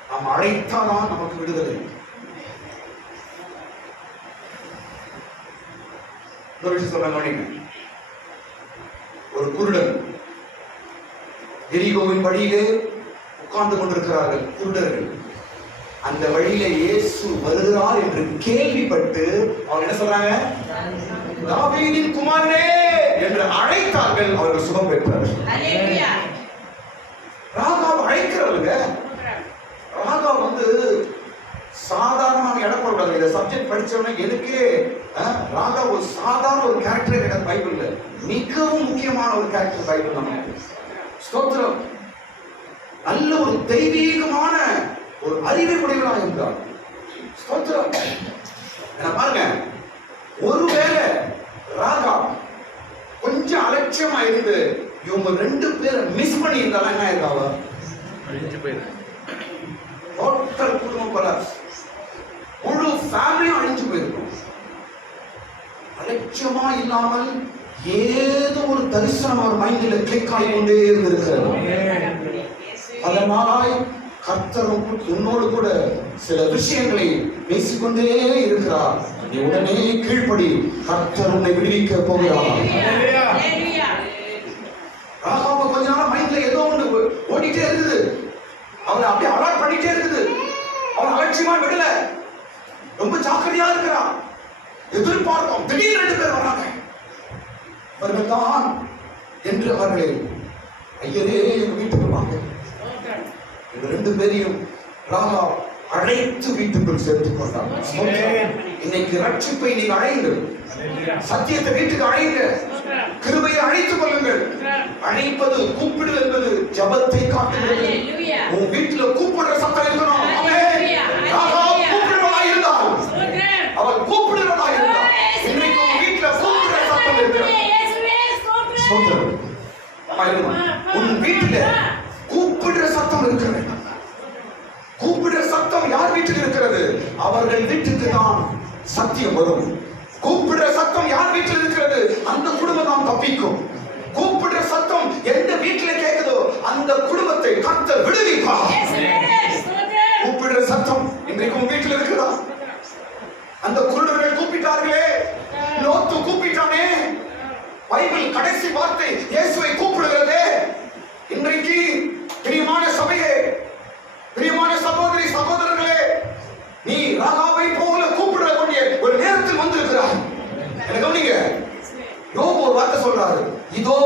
நாம் அழைத்தாதான் நமக்கு விடுதலை. ஒரு விஷயம் சொல்ல, ஒரு குருடன் எரிகோவின் வழியிலே உட்கார்ந்து கொண்டிருக்கிறார்கள் குருடர்கள். அந்த வழியிலே இயேசு வருகிறார் என்று கேள்விப்பட்டு அவங்க என்ன சொல்றாங்க? தாவீதின் குமாரனே என்று அழைத்தார்கள். அவர்கள் சுகம் பெற்றார்கள். ராகாப் அழைக்கிறவங்க. ராகாப் வந்து சாதாரணமாக இடம் போடக்கூடாது. இந்த சப்ஜெக்ட் படிச்சவனே எனக்கு ராகாப் ஒரு சாதாரண ஒரு கேரக்டரே கிடையாது பைபிள்ல. மிகவும் முக்கியமான ஒரு கேரக்டர் பைபிள் நமக்கு. ஸ்தோத்திரம். நல்ல ஒரு தெய்வீகமான ஒரு அறிவை உடையவனாக இருந்தார். ஸ்தோத்திரம். பாருங்க, ஒருவேளை ராகாப் கொஞ்சம் அலட்சியமா இருந்து இவங்க 2 பேரை மிஸ் பண்ணி இருந்தாலும் என்ன ஆயிருக்காவ? டோட்டல் குடும்பம் கொலாப்ஸ். முழு ஃபேமிலியும் அழிஞ்சு போயிருக்கும். அலட்சியமா இல்லாமல் ஏதோ ஒரு தரிசனம் அவர் மைண்டில் கிளிக் ஆகி கொண்டே இருந்திருக்கிறது. அதனால கர்த்தரும் உன்னோடு கூட சில விஷயங்களை பேசிக்கொண்டே இருக்கிறார். நீ உடனே கீழ்ப்படி, கர்த்தர் உன்னை விடுவிக்க போகிறார். ராகாப கொஞ்ச நாள் மைண்ட்ல ஏதோ ஒன்று ஓடிட்டே இருக்குது. அவரை அப்படியே அலர்ட் பண்ணிட்டே இருக்குது. அவன் அலட்சியமா விடல. ரொம்ப ஜாக்கிரதையா இருக்கிறான். எதிர்பார்க்கும் திடீர்னு 2 பேர் வராங்க. அவர்கள் தான் என்று அவர்களே, ஐயரே எங்க வீட்டுக்கு வாங்க. இந்த 2 பேரையும் ராகாப் அழைத்து வீட்டுக்குள் சேர்த்துக் கொண்டார். இன்னைக்கு ரட்சிப்பை நீங்க அழையுங்கள். சத்தியத்தை வீட்டுக்கு அழைங்க. கிருபையை அழைத்துக் கொள்ளுங்கள். அழைப்பது, கூப்பிடுவது என்பது ஜபத்தை காட்டுகிறது. உன் வீட்டுல கூப்பிடுற சத்தம் இருக்கணும். ராகாப் கூப்பிடுவதா இருந்தால், அவள் கூப்பிடுவதா இருந்தால், இன்னைக்கு உன் வீட்டுல கூப்பிடுற சத்தம் இருக்கிறது. உன் வீட்டுல கூப்பிடுற சத்தம் இருக்கிறது. கூப்பிடுற சத்தம் யார் வீட்டுக்கு இருக்கிறது? அவர்கள் வீட்டுக்கு தான் சத்தியம் வரும். கூப்பிடுற சத்தம் யார் வீட்டில் இருக்கிறது? அந்த குடும்பம் தான் தப்பிக்கும். கூப்பிடுற சத்தம் எந்த வீட்டில் கேட்குதோ அந்த குடும்பத்தை கர்த்தர் விடுவிப்பார். கூப்பிடுற சத்தம் இன்றைக்கு உங்க வீட்டில் இருக்குதா? அந்த குருடர்கள் கூப்பிட்டார்களே, லோத்து கூப்பிட்டானே. பைபிள் கடைசி வார்த்தை இயேசுவை கூப்பிடுகிறதே. இன்றைக்கு பிரியமான சபையே, பிரியமான சகோதரி சகோதரர்களே, நீ ராகாபை போல கூப்பிடக்கூடிய ஒரு நேரத்தில் வந்திருக்கிறாய். என்ன கவனிங்க, யோபு ஒரு வார்த்தை சொல்றாரு, இதோ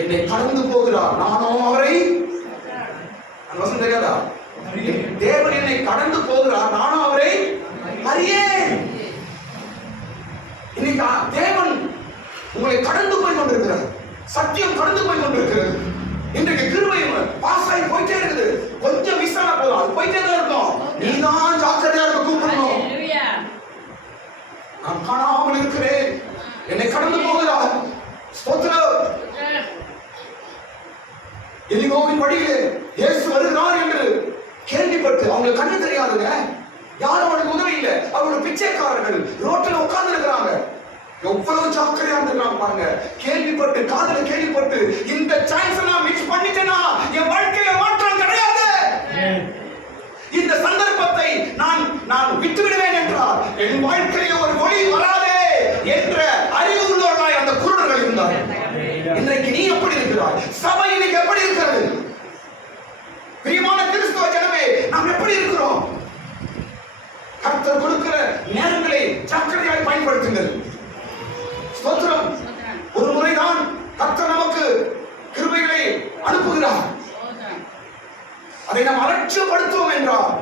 என்னை கடந்து போகிறார், நானோ அவரை வசனம் தெரியாதா? தேவன் என்னை கடந்து போகிறார், நானும் அவரை அறியேன். இன்னைக்கு தேவன் உங்களை கடந்து போய் கொண்டிருக்கிறார். சத்தியம் கடந்து போய் கொண்டிருக்கிறது. இன்றைக்கு கிருபை பாஸ் ஆகி போயிட்டே இருக்குது. கொஞ்சம் மிஸ் ஆன போதும் அது போயிட்டே தான் இருக்கும். நீதான் ஜாக்கிரதையா இருக்க கூப்பிடணும். நான் காணாமல் இருக்கிறேன், என்னை கடந்து போகிறார். ஸ்தோத்திரம். எரிகோவின் வழியிலே இயேசு வருகிறார் என்று கேள்விப்பட்டு, அவங்க கண்ணு தெரியாதுங்க, யாரும் அவனுக்கு உதவி இல்லை, அவங்களோட பிச்சைக்காரர்கள் ரோட்டில் உட்கார்ந்து இருக்கிறாங்க. எவ்வளவு ஜாக்கிரதையா இருந்திருக்காங்க பாருங்க. கேள்விப்பட்டு, காதல கேள்விப்பட்டு, இந்த சான்ஸ் நான் மிஸ் பண்ணிட்டேனா என் வாழ்க்கையில மாற்றம் கிடையாது, இந்த சந்தர்ப்பத்தை நான் விட்டு விடுவேன் என்றால் என் வாழ்க்கையில ஒரு ஒளி வராதே என்ற அறிவு உள்ளவர்களாய் அந்த குருடர்கள் இருந்தார்கள். இன்றைக்கு நீ எப்படி இருக்கிறாய்? சபை இன்னைக்கு எப்படி இருக்கிறது? பிரியமான கிறிஸ்துவ ஜனமே, நாம் எப்படி இருக்கிறோம்? கர்த்தர் கொடுக்கிற நேரங்களை ஜாக்கிரதையாய் பயன்படுத்துங்கள். ஸ்தோத்திரம். ஒரு முறைதான் கர்த்தர் நமக்கு கிருபைகளை அனுப்புகிறார். அதை நாம் அலட்சியப்படுத்துவோம் என்றால்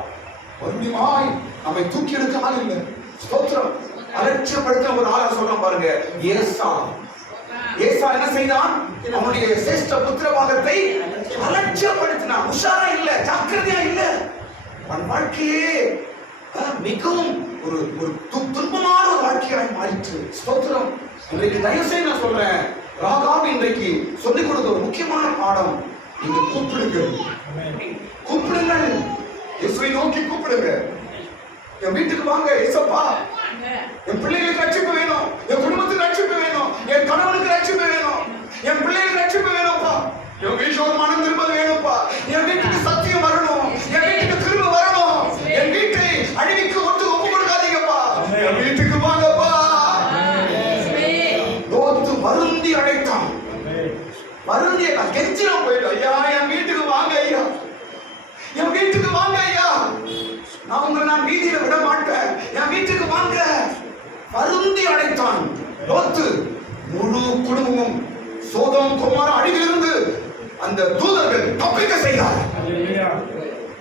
மறுபடியும் நம்மை தூக்கி எடுக்க ஆள் இல்லை. ஸ்தோத்திரம். அலட்சியப்படுத்த ஒரு ஆளை சொல்றோம் பாருங்க. ஏசா என்ன செய்தான்? அவனுடைய சிரேஷ்ட புத்திரவாகத்தை அலட்சியப்படுத்தினான். உஷாரா இல்ல, ஜாக்கிரதையா இல்ல. அவன் வாழ்க்கையே மிகவும் ஒரு ஒரு துன்பமான ஒரு வாழ்க்கையாய் மாறிற்று. ஸ்தோத்திரம். இன்றைக்கு தயவு செய்து நான் சொல்றேன், ராகாப் இன்றைக்கு சொல்லிக் கொடுத்த ஒரு முக்கியமான பாடம், நீங்க கூப்பிடுங்கள், கூப்பிடுங்கள், இயேசுவை நோக்கி கூப்பிடுங்க. என் வீட்டுக்கு வாங்க இயேசப்பா, என் பிள்ளைகளுக்கு ரட்சிப்பு வேணும், என் குடும்பத்துக்கு ரட்சிப்பு வேணும், என் கணவனுக்கு ரட்சிப்பு வேணும், என் பிள்ளைகளுக்கு ரட்சிப்பு வேணும்ப்பா, என் வீட்டுல ஒரு மனம் திரும்ப வேணும்ப்பா, என் வீட்டுக்கு சத்தியம் வரணும், என் வீட்டுக்கு திரும்ப வரணும், என் வீட்டை அழிவுக்கு ஒப்பு கொடுக்காதீங்கப்பா, என் வீட்டுக்கு வாங்கப்பா. லோத்து வருந்தி அழைத்தான், வருந்தி கெஞ்சினா போயிடும், ஐயா என் வீட்டுக்கு வாங்க ஐயா, என் வீட்டுக்கு வாங்க ஐயா, நான் வீதியில விட மாட்டேன், என் வீட்டுக்கு வாங்க. வருந்தி அழைத்தான் லோத்து. முழு குடும்பமும் சோதோம் குமார அழிவிலிருந்து அந்த தூதர்கள் தப்பிக்க செய்தார்.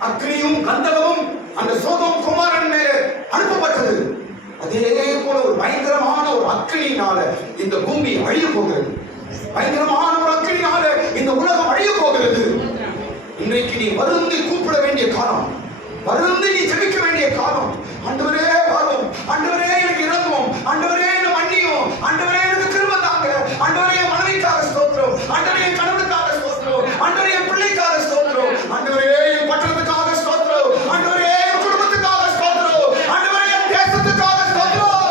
அக்னியும் கந்தகமும் அந்த சோதோம் குமாரன் மேலே அனுப்பப்பட்டது. அதே போல ஒரு பயங்கரமான ஒரு அக்னியினால இந்த பூமி அழிய போகிறது, பயங்கரமான ஒரு அக்னியினால இந்த உலகம் அழிய போகிறது. இன்றைக்கு நீ வருந்தி கூப்பிட வேண்டிய காலம், வருந்தி நீ ஜெபிக்க வேண்டிய காலம். ஆண்டவரே வரும், ஆண்டவரே எனக்கு இறங்கும், ஆண்டவரே என்ன மன்னியும், ஆண்டவரே எனக்கு திரும்ப தாங்க, ஆண்டவரே என் மனைவிக்காக ஸ்தோத்திரம், ஆண்டவரே என் கணவனுக்காக ஸ்தோத்திரம், ஆண்டவரே என் பிள்ளைக்காக ஸ்தோத்திரம், ஆண்டவரே என் பட்டணத்துக்காக ஸ்தோத்திரம், ஆண்டவரே என் குடும்பத்துக்காக ஸ்தோத்திரம், ஆண்டவரே என் தேசத்துக்காக ஸ்தோத்திரம்.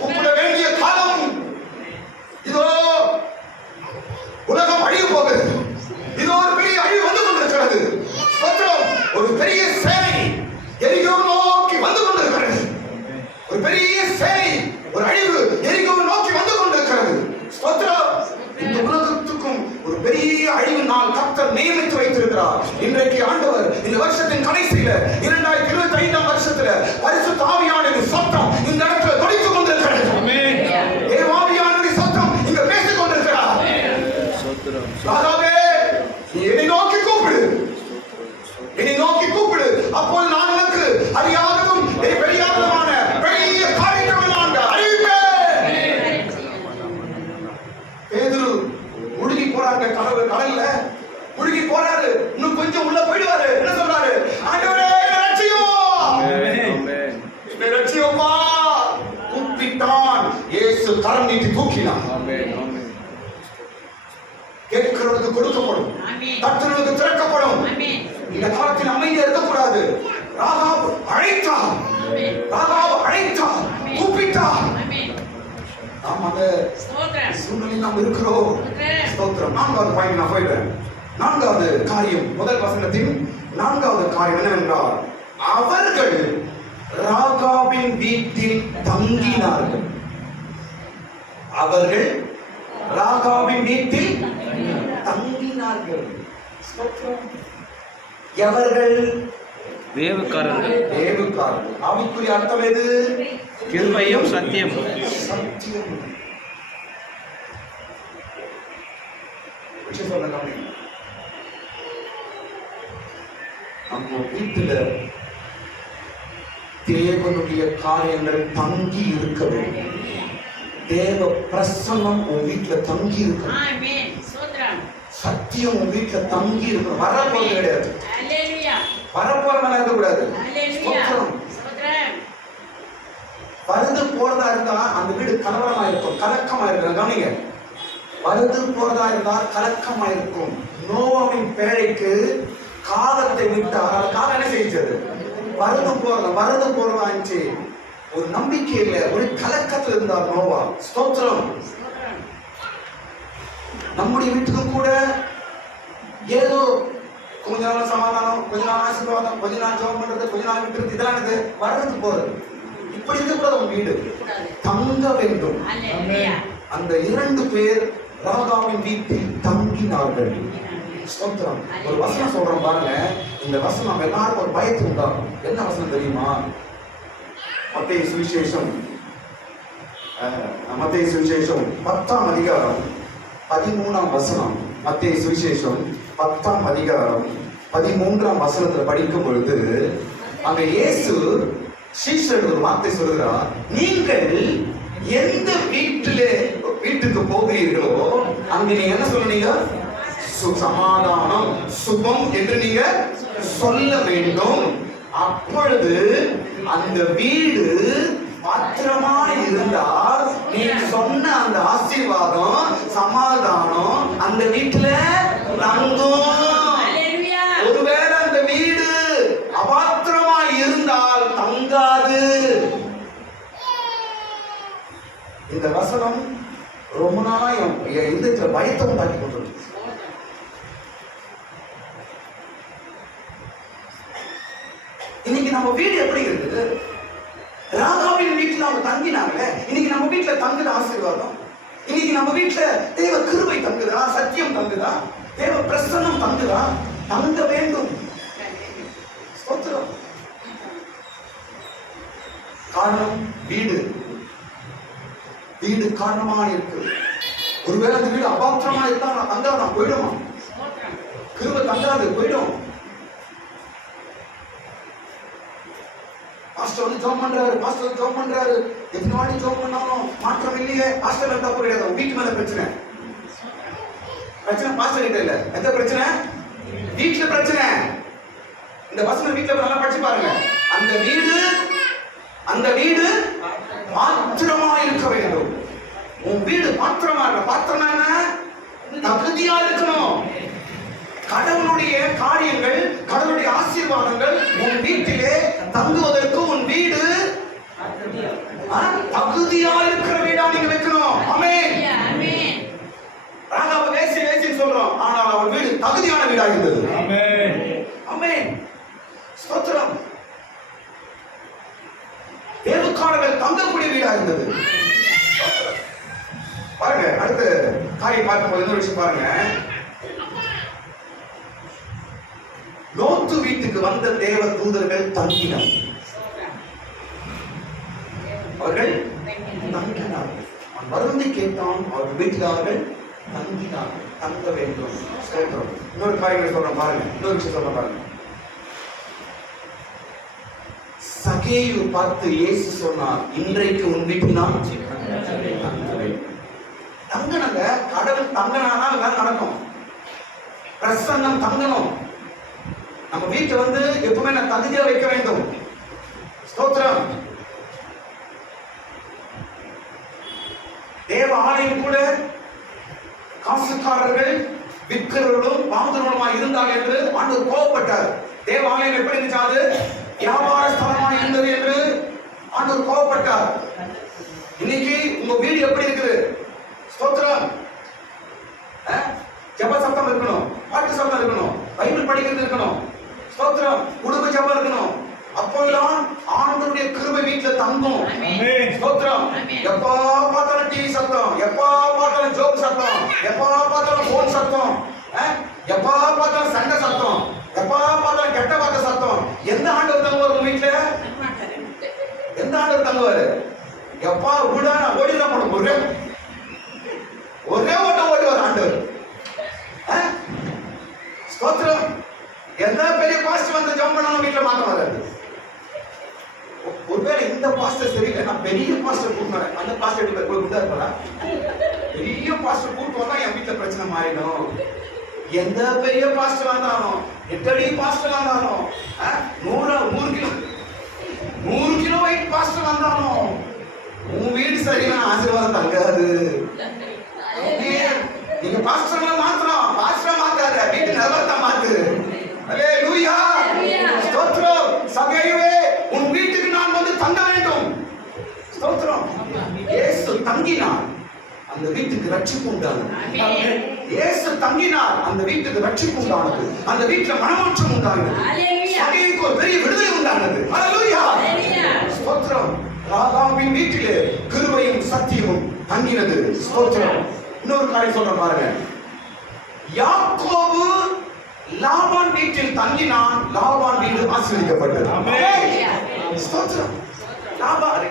கூப்பிட வேண்டிய காலம் இதோ. உலகம் அழிய போகிறது, இதோ ஒரு பெரிய அழிவு வந்து கொண்டிருக்கிறது. ஒரு பெரிய சேனை எரிகோ நோக்கி வந்து கொண்டிருக்கிறது, ஒரு பெரிய சேனை, ஒரு அழிவு எரிகோ நோக்கி வந்து கொண்டிருக்கிறது. ஸ்தோத்திரம். இந்த உலகத்துக்கும் ஒரு பெரிய அழிவு நாள் கர்த்தர் நியமித்து வைத்திருக்கிறார். இன்றைக்கு ஆண்டவர் இந்த வருஷத்தின் கடைசியில 2025 வருஷத்துல பரிசுத்த ஆவியானவரின் சத்தம் இந்த இடத்துல தொனித்துக் கொண்டிருக்கிறது. ஆவியானவரின் சத்தம் இங்க பேசிக் கொண்டிருக்கிறார். ராஜாவே என்னை நோக்கி கூப்பிடு, என்னை நோக்கி கூப்பிடு, அப்போது நான் உனக்கு அறியாததும் பெரியாததுமான பெரிய காரியங்களை நான் அறிவிப்பேன். பேதுரு முழுகி போறாங்க, கடல்ல முழுகி போறாரு, இன்னும் கொஞ்சம் உள்ள போயிடுவாரு. என்ன சொல்றாரு? ஆண்டவரே என்னை ரட்சியும், என்னை ரட்சியப்பா. கூப்பிட்டான், இயேசு கரம் நீட்டி தூக்கினான். கேட்கிறவனுக்கு கொடுக்கப்படும், தட்டுறவனுக்கு திறக்கப்படும். இந்த காலத்தில் அமைதியா இருக்கக்கூடாது. ராகாப் அழைத்தார், ராகாப் அழைத்தார், கூப்பிட்டார். நாம் அந்த சூழ்நிலையில் நாம் இருக்கிறோம். ஸ்தோத்திரம். நான்காவது பாயிண்ட் நான் போயிடுறேன். நான்காவது காரியம், முதல் வசனத்தின் நான்காவது காரியம் என்னவென்றால், அவர்கள் ராகாபின் வீட்டில் தங்கினார்கள். அவர்கள் ராகாபின் வீட்டில் தங்கினார்கள். எவர்கள்? வேவுக்காரர்கள். வேவுக்காரர்கள். ஆவிக்குரிய அர்த்தம் எது? கிருபையும் சத்தியம். சத்தியம். நம்ம வீட்டுல தேவனுடைய காரியங்கள் தங்கி இருக்க வேண்டும். தேவ பிரசன்னம் உன் வீட்டுல தங்கி இருக்கணும். சத்தியம் உன் வீட்டுல தங்கி இருக்கணும். வரப்போறது கிடையாது, வரப்போறவங்க இருக்க கூடாது. வருது போறதா இருந்தா அந்த வீடு கலவரமா இருக்கும், கலக்கமா இருக்கும். கவனிங்க, வருது போறதா இருந்தா கலக்கமா இருக்கும். நோவாவின் பேழைக்கு காலத்தை விட்டா காலம் என்ன செஞ்சது? வருது போறதாச்சு. ஒரு நம்பிக்கை இல்லை, ஒரு கலக்கத்தில் இருந்தார் நோவா. ஸ்தோத்திரம். நம்முடைய வீட்டுக்கு கூட ஏதோ கொஞ்ச நாள் சமாதானம், கொஞ்ச நாள் ஆசீர்வாதம், கொஞ்ச நாள் ஜெபம் பண்றது, கொஞ்ச நாள் விட்டுறது, இதெல்லாம் இது வர்றது போறது. இப்படி இருக்கக்கூடாது. உங்க வீடு தங்க வேண்டும். அந்த 2 பேர் ராகாவின் வீட்டில் தங்கினார்கள். ஸ்தோத்திரம். ஒரு வசனம் சொல்றோம் பாருங்க. இந்த வசனம் எல்லாரும் ஒரு பயத்தை உண்டாகும். என்ன வசனம் தெரியுமா? மத்தேயு சுவிசேஷம் 10ஆம் அதிகாரம் 13ஆம் வசனம். மத்தேயு சுவிசேஷம் 10ஆம் அதிகாரம் 13ஆம் வசனத்துல படிக்கும் பொழுது அங்க இயேசு சீஷருக்கு ஒரு வார்த்தை சொல்கிறார். நீங்கள் எந்த வீட்டுக்கு போகிறீர்களோ அங்க நீங்க என்ன சொல்லுவீங்க? சமாதானம், சுபம் என்று நீங்க சொல்ல வேண்டும். அப்பொழுது அந்த வீடு பத்திரமா இருந்தால் நீ சொன்ன அந்த ஆசீர்வாதம் சமாதானம் அந்த வீட்டுல தங்கும். ஒருவேளை அந்த வீடு அபாத்திரமா இருந்தால் தங்காது. இந்த வசனம் ரொம்ப நாளா என் இதயத்துல பயத்தை உண்டாக்கி கொண்டிருக்கு. இன்னைக்கு நம்ம வீடு எப்படி இருக்குது? ராகாவின் வீட்டுல அவங்க தங்கினாங்களே, இன்னைக்கு நம்ம வீட்டுல தங்குத ஆசீர்வாதம், இன்னைக்கு நம்ம வீட்டுல தேவ கிருபை தங்குதா, சத்தியம் தங்குதா, தேவ பிரசன்னம் தங்குதா? தங்க வேண்டும். ஸ்தோத்திரம். காரணம் வீடு. வீடு காரணமா இருக்கு. ஒருவேளை அந்த வீடு அபாத்திரமா இருந்தா நான் தங்காது, நான் போயிடுமா? கிருபை தங்காது, போயிடும். பாஸ்டர் வந்து ஜோம் பண்றாரு, பாஸ்டர் ஜோம் பண்றாரு, எத்தனை வாட்டி ஜோம் பண்ணாலும் மாற்றம் இல்லையே. பாஸ்டர் இருந்தா புரியாது, வீட்டு மேல பிரச்சனை. பிரச்சனை பாஸ்டர் கிட்ட இல்ல. எந்த பிரச்சனை? வீட்டுல பிரச்சனை. இந்த வசனம் வீட்டுல நல்லா படிச்சு பாருங்க. அந்த வீடு பாத்திரமா இருக்க வேண்டும். உன் வீடு பாத்திரமா இருக்க. பாத்திரமா என்ன? தகுதியா இருக்கணும். கடவுளுடைய காரியங்கள், கடவுளுடைய ஆசீர்வாதங்கள் உன் வீட்டிலே தங்குவதற்கு உன் வீடு தகுதியா இருக்கிற வீடா நீங்க வைக்கணும். ஆமென். ராகாவை வேசி சொல்றோம், ஆனால் அவன் வீடு தகுதியான வீடா இருந்தது. ஆமென். ஆமென். ஸ்தோத்திரம். தேவக்காரர்கள் தங்கக்கூடிய வீடா இருந்தது. பாருங்க, அடுத்த காரியம் பார்க்கும்போது இன்னொரு விஷயம் பாருங்க. லோத்து வீட்டுக்கு வந்த தேவ தூதர்கள் தங்கினார். அவர்கள் தங்கினார்கள். அவன் வருந்தி கேட்டான். அவர்கள் வீட்டில் அவர்கள் தங்கினார்கள். தங்க வேண்டும். இன்னொரு காரியங்களை சொல்றேன் பாருங்க. இன்னொரு விஷயம் சொல்றேன் பாருங்க. சகேயு பார்த்து இயேசு சொன்னார், இன்றைக்கு உன் வீட்டில் நான் தங்கனங்க. கடவுள் தங்கனாதான் எல்லாம் நடக்கும். பிரசன்னம் தங்கணும். நம்ம வீட்டை வந்து எப்பவுமே நான் தகுதியா வைக்க வேண்டும். ஸ்தோத்திரம். தேவ ஆலயம் கூட காசுக்காரர்கள் விற்கிறவர்களும் வாங்குறவர்களுமா இருந்தாங்க என்று ஆண்டவர் கோபப்பட்டார். தேவ ஆலயம் எப்படி இருந்துச்சு? அது வியாபார ஸ்தலமா இருந்தது என்று ஆண்டவர் கோபப்பட்டார். இன்னைக்கு உங்க வீடு எப்படி இருக்குது? ஸ்தோத்திரம். ஜெப சத்தம் இருக்கணும், பாட்டு சத்தம் இருக்கணும், பைபிள் படிக்கிறது இருக்கணும். ஸ்தோத்திரம். குடும்ப ஜெபம் இருக்கணும். அப்போதான் ஆண்டவருடைய கிருபை வீட்டுல தங்கும். ஸ்தோத்திரம். எப்ப பார்த்தாலும் டிவி சத்தம், எப்ப பார்த்தாலும் ஜோக் சத்தம், எப்ப பார்த்தாலும் போன் சத்தம், எப்ப பார்த்தாலும் சண்டை சத்தம், எப்ப பார்த்தாலும் கெட்ட வார்த்தை சத்தம். எந்த ஆண்டவர் தங்குவார் உங்க வீட்டுல? எந்த ஆண்டவர் தங்குவாரு? எப்பா விடா ஓடிதான் போடும். ஒரே ஓட்டம் ஓடுவார் ஆண்டவர். ஸ்தோத்திரம். எந்த பெரிய பாஸ்டர் வந்து ஜம்ப் பண்ணாலும் வீட்டுல மாற்றம் வராது. ஒருவேளை இந்த பாஸ்டர் சரியில்லை, நான் பெரிய பாஸ்டர் கூப்பிடுறேன். அந்த பாஸ்டர் எடுத்து குண்டா இருப்பா? பெரிய பாஸ்டர் கூப்பிட்டு வந்தா என் வீட்டுல பிரச்சனை மாறிடும். எந்த பெரிய பாஸ்டர் வந்தாலும், 8 அடி பாஸ்டர் வந்தாலும், 100 கிலோ வெயிட் பாஸ்டர் வந்தாலும் உன் வீடு சரியான ஆசீர்வாதம் தங்காது. நீங்க பாஸ்டர் மாத்திரம், பாஸ்டர் மாத்தாத, வீட்டு நிலவரத்தை மாத்து. அல்லேலூயா. ஸ்தோத்திரம். சகேயுவே, உன் வீட்டுக்கு நான் வந்து தங்க வேண்டும். ஸ்தோத்திரம். இயேசு தங்கினார், அந்த வீட்டுக்கு ரட்சிப்பு உண்டானது. இயேசு தங்கினார், அந்த வீட்டுக்கு ரட்சிப்பு உண்டானது. அந்த வீட்டுல மனமாற்றம் உண்டானது. சகேயுக்கு ஒரு பெரிய விடுதலை உண்டானது. அல்லேலூயா. ஸ்தோத்திரம். ராகாவின் வீட்டிலே கிருபையும் சத்தியமும் தங்கினது. ஸ்தோத்திரம். இன்னொரு காரியம் சொல்றேன் பாருங்க. யாக்கோபு லாபான் வீட்டில் தங்கினான். லாபான் வீடு ஆசீர்வதிக்கப்பட்டது. ஆமென். ஸ்தோத்திரம்.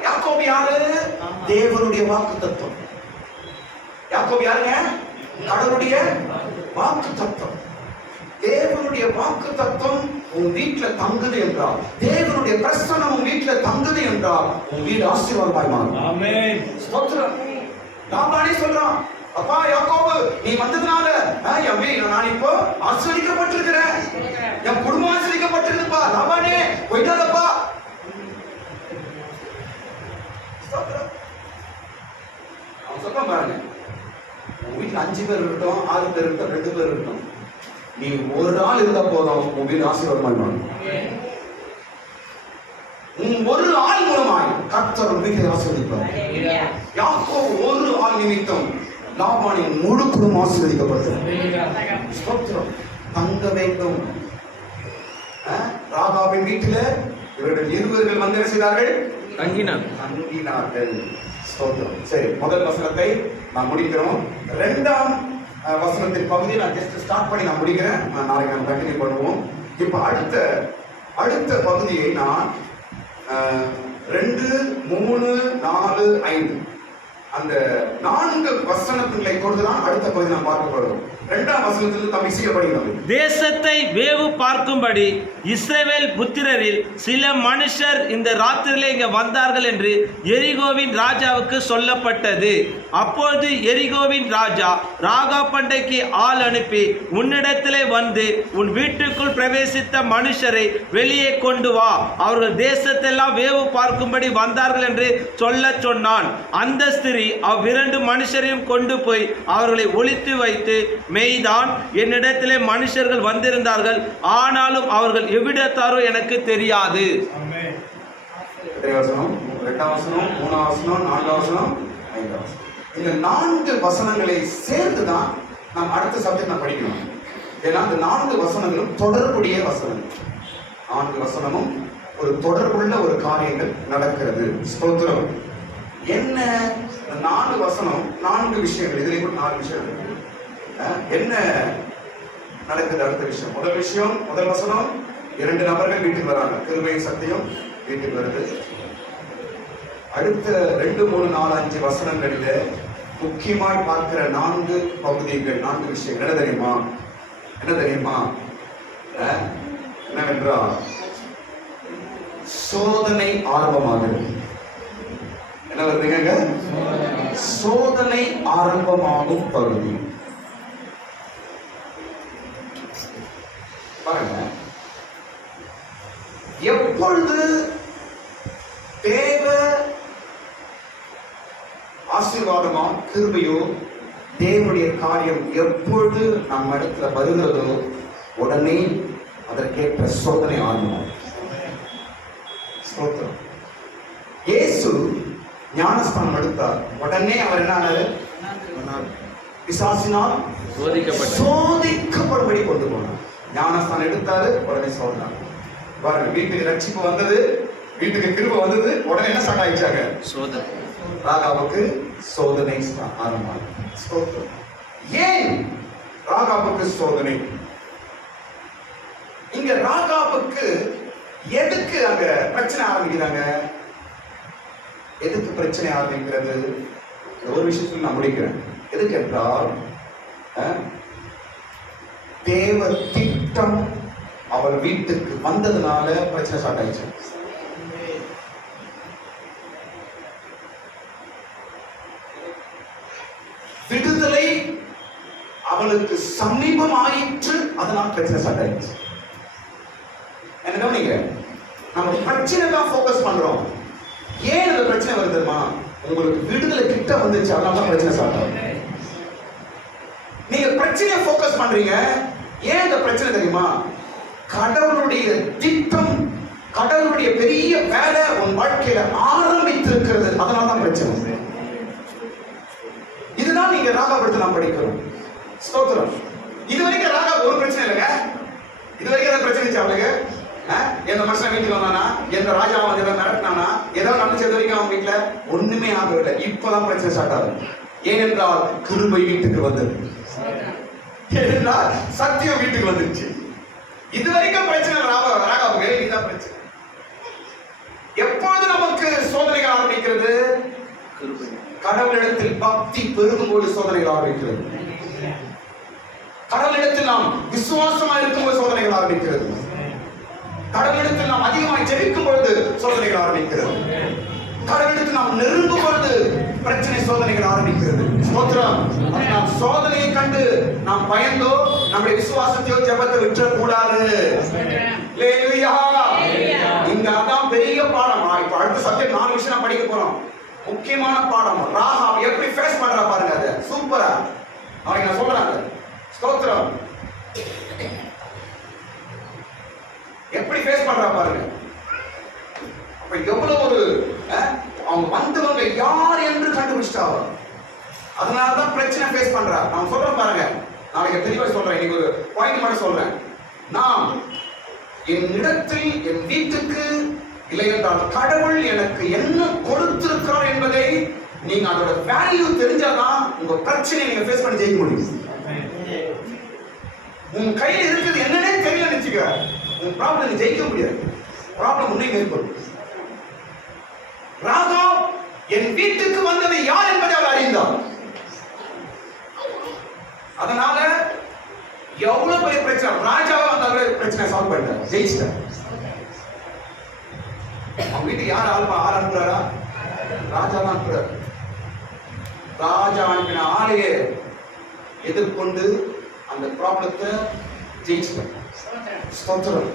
யாக்கோபு யாரு? தேவனுடைய வாக்குத்தத்தம். யாக்கோபு யாருங்க? கடவுளுடைய வாக்குத்தத்தம். தேவனுடைய வாக்குத்தத்தம் உன் வீட்டுல தங்குது என்றால், தேவனுடைய பிரசன்னம் உன் வீட்டுல தங்குது என்றால் உன் வீடு ஆசீர்வாதமாய் மாறும். ஆமென். ஸ்தோத்திரம். லாபானே சொல்றான், அப்பா யாக்கோபு, நீ வந்ததுனால நான் இப்போ ஆசீர்வதிக்கப்பட்டிருக்கிறேன், என் குடும்பம் ஆசீர்வதிக்கப்பட்டிருக்குப்பா. லாபானே போயிட்டாதப்பா. அவன் சொல்ல பாருங்க, உன் வீட்டுல 5 பேர் இருக்கட்டும், 6 பேர் இருக்கட்டும், 2 பேர் இருக்கட்டும், நீ ஒரு ஆள் இருந்தா போதும், உன் வீடு ஆசீர்வாதம் பண்ணுவாங்க. ஒரு ஆள் மூலமாய் கர்த்தர் வீட்டை ஆசீர்வதிப்பார். யாக்கோபு ஒரு ஆள் நிமித்தம் லாபானின் முழு குடும்பம் ஆசீர்வதிக்கப்பட்டது. ஸ்தோத்திரம். தங்க வேண்டும். ராகாபின் வீட்டில இவர்கள் 20 வந்து என்ன செய்தார்கள்? தங்கினார்கள். ஸ்தோத்திரம். சரி, முதல் வசனத்தை நான் முடிக்கிறோம். 2ஆம் வசனத்தின் பகுதியை நான் ஜஸ்ட் ஸ்டார்ட் பண்ணி நான் முடிக்கிறேன். நாளைக்கு நம்ம கண்டினியூ பண்ணுவோம். இப்ப அடுத்த பகுதியை நான் 2, 3, 4, 5 அந்த 4 வசனங்களை கொண்டுதான் அடுத்த பகுதி நாம் பார்க்க போறோம். 2ஆம் வசனத்திலிருந்து தம்மை செய்யப்படுகிறது. தேசத்தை வேவு பார்க்கும்படி இஸ்ரவேல் புத்திரரில் சில மனுஷர் இந்த ராத்திரியிலே இங்கே வந்தார்கள் என்று எரிகோவின் ராஜாவுக்கு சொல்லப்பட்டது. அப்பொழுது எரிகோவின் ராஜா ராகாப் பண்டைக்கு ஆள் அனுப்பி, உன்னிடத்திலே வந்து உன் வீட்டுக்குள் பிரவேசித்த மனுஷரை வெளியே கொண்டு வா, அவர்கள் தேசத்தெல்லாம் வேவு பார்க்கும்படி வந்தார்கள் என்று சொல்ல சொன்னான். அந்த ஸ்திரீ அவ்விரண்டு மனுஷரையும் கொண்டு போய் அவர்களை ஒளித்து வைத்து, மெய்தான், என்னிடத்திலே மனுஷர்கள் வந்திருந்தார்கள், ஆனாலும் அவர்கள் எவ்விடத்தாரோ எனக்கு தெரியாது. இந்த 4 வசனங்களை சேர்த்துதான் நாம் அடுத்த சப்ஜெக்ட் நான் படிக்கணும். ஏன்னா இந்த 4 வசனங்களும் தொடர்புடைய வசனங்கள். 4 வசனமும் ஒரு தொடர்புள்ள ஒரு காரியங்கள் நடக்கிறது. ஸ்தோத்திரம். என்ன 4 வசனம்? 4 விஷயங்கள். இதுல கூட 4 விஷயம் என்ன நடக்குது? அடுத்த விஷயம், முதல் வசனம், 2 நபர்கள் வீட்டுக்கு வராங்க, கிருபையும் சத்தியம் வீட்டுக்கு வருது. அடுத்த 2, 3, 4, 5 வசனங்களில முக்கியமாய் பார்க்கிற 4 பகுதிகள், 4 விஷயங்கள் என்ன தெரியுமா? என்னவென்றால் சோதனை ஆரம்பமாகிறது. என்ன வருதுங்க? சோதனை ஆரம்பமாகும் பகுதி. பாருங்க, எப்பொழுது தேவ ஆசீர்வாதமா கிருபையோ தேவனுடைய காரியம் எப்பொழுது நம்ம இடத்துல வருகிறதோ உடனே அதற்கேற்ற சோதனை ஆரம்பம். இயேசு ஞானஸ்தானம் எடுத்தார். உடனே அவர் என்ன ஆனாரு? பிசாசினால் சோதிக்கப்படும்படி கொண்டு போனார். ஞானஸ்தானம் எடுத்தாரு, உடனே சோதனை. பாருங்க, வீட்டுக்கு ரட்சிப்பு வந்தது, வீட்டுக்கு கிருபை வந்தது, உடனே என்ன ஸ்டார்ட் ஆயிடுச்சாங்க? சோதனை. ராகாவுக்கு சோதனை ஆரம்பம். ஏன் ராகாவுக்கு சோதனை? இங்க ராகாவுக்கு எதுக்கு அங்க பிரச்சனை ஆரம்பிக்கிறாங்க? எதுக்கு பிரச்சனை ஆரம்பிக்கிறது? ஒரு விஷயத்தில் நான் முடிக்கிறேன். எதுக்கு என்றால், தேவ திட்டம் அவள் வீட்டுக்கு வந்ததுனால பிரச்சனை ஸ்டார்ட் ஆயிடுச்சு. விடுதலை அவளுக்கு சமீபம் ஆயிற்று, அதனால் பிரச்சனை ஸ்டார்ட் ஆயிடுச்சு. என்ன கவனிங்க, நம்ம பிரச்சனை தான் ஃபோக்கஸ் பண்றோம். ஏன் அந்த பிரச்சனை வருது தெரியுமா? உங்களுக்கு விடுதலை கிட்ட வந்துச்சு, அதனால தான் பிரச்சனை ஸ்டார்ட் ஆகுது. நீங்க பிரச்சனையை ஃபோக்கஸ் பண்றீங்க. ஏன் இந்த பிரச்சனை தெரியுமா? கடவுளுடைய திட்டம், கடவுளுடைய பெரிய வேலை உன் வாழ்க்கையில ஆரம்பித்திருக்கிறது, அதனால தான் பிரச்சனை. இதுதான் நீங்க ராகாபுரத்தை நாம் படிக்கிறோம். ஸ்தோத்திரம். இதுவரைக்கும் ராகா ஒரு பிரச்சனை இல்லைங்க. இதுவரைக்கும் ஏதாவது பிரச்சனை அவளுக்கு? எந்த மனுஷன் வீட்டுக்கு வந்தானா, எந்த ராஜா வந்து ஏதாவது மிரட்டினானா, ஏதாவது நடந்துச்சு வரைக்கும் அவங்க வீட்டுல ஒண்ணுமே ஆகவில்லை. இப்பதான் பிரச்சனை ஸ்டார்ட் ஆகுது. ஏனென்றால் கிருபை வீட்டுக்கு வந்தது, ஏனென்றால் சத்தியம் வீட்டுக்கு வந்துருச்சு. இதுவரைக்கும் பிரச்சனை ராகாவுக்கு, இதுதான் பிரச்சனை. எப்பொழுது நமக்கு சோதனைகள் ஆரம்பிக்கிறது? கடவுளிடத்தில் பக்தி பெருகும்போது சோதனைகள் ஆரம்பிக்கிறது. கடவுளிடத்தில் நாம் விசுவாசமா இருக்கும்போது சோதனைகள் ஆரம்பிக்கிறது. கடவுளிடத்தில் நாம் அதிகமாக ஜெபிக்கும் பொழுது சோதனைகள் ஆரம்பிக்கிறது. கடவுளிடத்தில் நாம் நெருங்கும் பொழுது பிரச்சனை சோதனைகள் ஆரம்பிக்கிறது. ஸ்தோத்திரம். நாம் சோதனையை கண்டு நாம் பயந்தோ நம்முடைய விசுவாசத்தையோ ஜெபத்தை விட்டுறக் கூடாது. அல்லேலூயா. இங்க அதான் பெரிய பாடம். இப்ப அடுத்த சப்ஜெக்ட் 4 விஷயம் படிக்க போறோம். முக்கியமான பாடம். ராகாப் எப்படி ஃபேஸ் பண்றா பாருங்க. அது சூப்பரா நாளைக்கு நான் சொல்றேன். ஸ்தோத்திரம். எப்படி ஃபேஸ் பண்றா பாருங்க. அப்ப எவ்வளவு ஒரு அவங்க வந்தவங்க யார் என்று கண்டுபிடிச்சிட்டாவ. அதனாலதான் பிரச்சனை ஃபேஸ் பண்றா. நான் சொல்றேன் பாருங்க. நாளைக்கு தெளிவா சொல்றேன். இன்னைக்கு ஒரு பாயிண்ட் மட்டும் சொல்றேன். நாம் என் இடத்தில் என் வீட்டுக்கு இல்லை என்றால் கடவுள் எனக்கு என்ன கொடுத்திருக்கிறார் என்பதை நீங்க அதோட வேல்யூ தெரிஞ்சாதான் உங்க பிரச்சனையை நீங்க ஃபேஸ் பண்ணி ஜெயிக்க முடியும். உங்க கையில் இருக்குது என்னன்னே தெரியல நினைச்சுக்க, உங்க ப்ராப்ளம் ஜெயிக்க முடியாது. ப்ராப்ளம் முன்னே ஏற்படும். ராகாப் என் வீட்டுக்கு வந்தது யார் என்பதை அவர் அறிந்தார். அதனால எவ்வளவு பெரிய பிரச்சனை ராஜாவை வந்தாலும் பிரச்சனை சால்வ் பண்ணிட்டார், ஜெயிச்சிட்டார். அவங்க வீட்டுக்கு யார் ஆள் அனுப்புறாரா? ராஜா தான் அனுப்புறாரு. ராஜா அனுப்பின ஆளையே எதிர்கொண்டு அந்த ப்ராப்ளத்தை ஜெயிச்சிட்டார். ஸ்தோத்திரம்.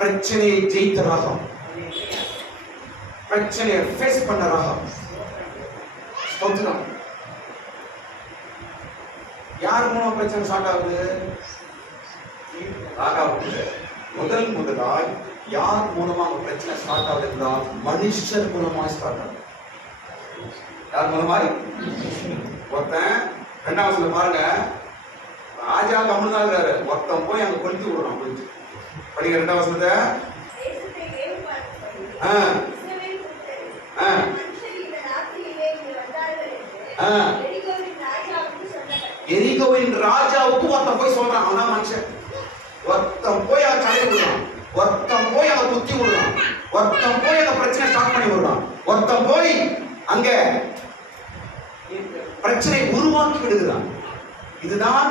பிரச்சனையை ஜெயித்த ராகம், பிரச்சனையை ஃபேஸ் பண்ண ராகம். ஸ்தோத்திரம். யார் மூலமா பிரச்சனை ஸ்டார்ட் ஆகுது? ராகாவுக்கு முதலாய் யார் மூலமா பிரச்சனை ஸ்டார்ட் ஆகுது என்றால் மனுஷர் மூலமாய் ஸ்டார்ட் ஆகுது. யார் மூலமாய்? ஒருத்தன் 2ஆம் வசனத்துல பாருங்க. ராஜா கம்முன்னு தான் இருக்காரு. ஒருத்தன் போய் அங்க கொளுத்தி விடுறான். படிங்க 2ஆம் வசனத்தை. எரிகோவின் ராஜாவுக்கு ஒருத்தன் போய் சொல்றான். அவன் மனுஷன். ஒருத்தன் போய் அதை கலைய விடுறான். ஒருத்தன் போய் அதை குத்தி விடுறான். ஒருத்தன் போய் அந்த பிரச்சனை ஸ்டார்ட் பண்ணி விடுறான். ஒருத்தன் போய் அங்க பிரச்சனை உருவாக்கி விடுகிறான். இதுதான்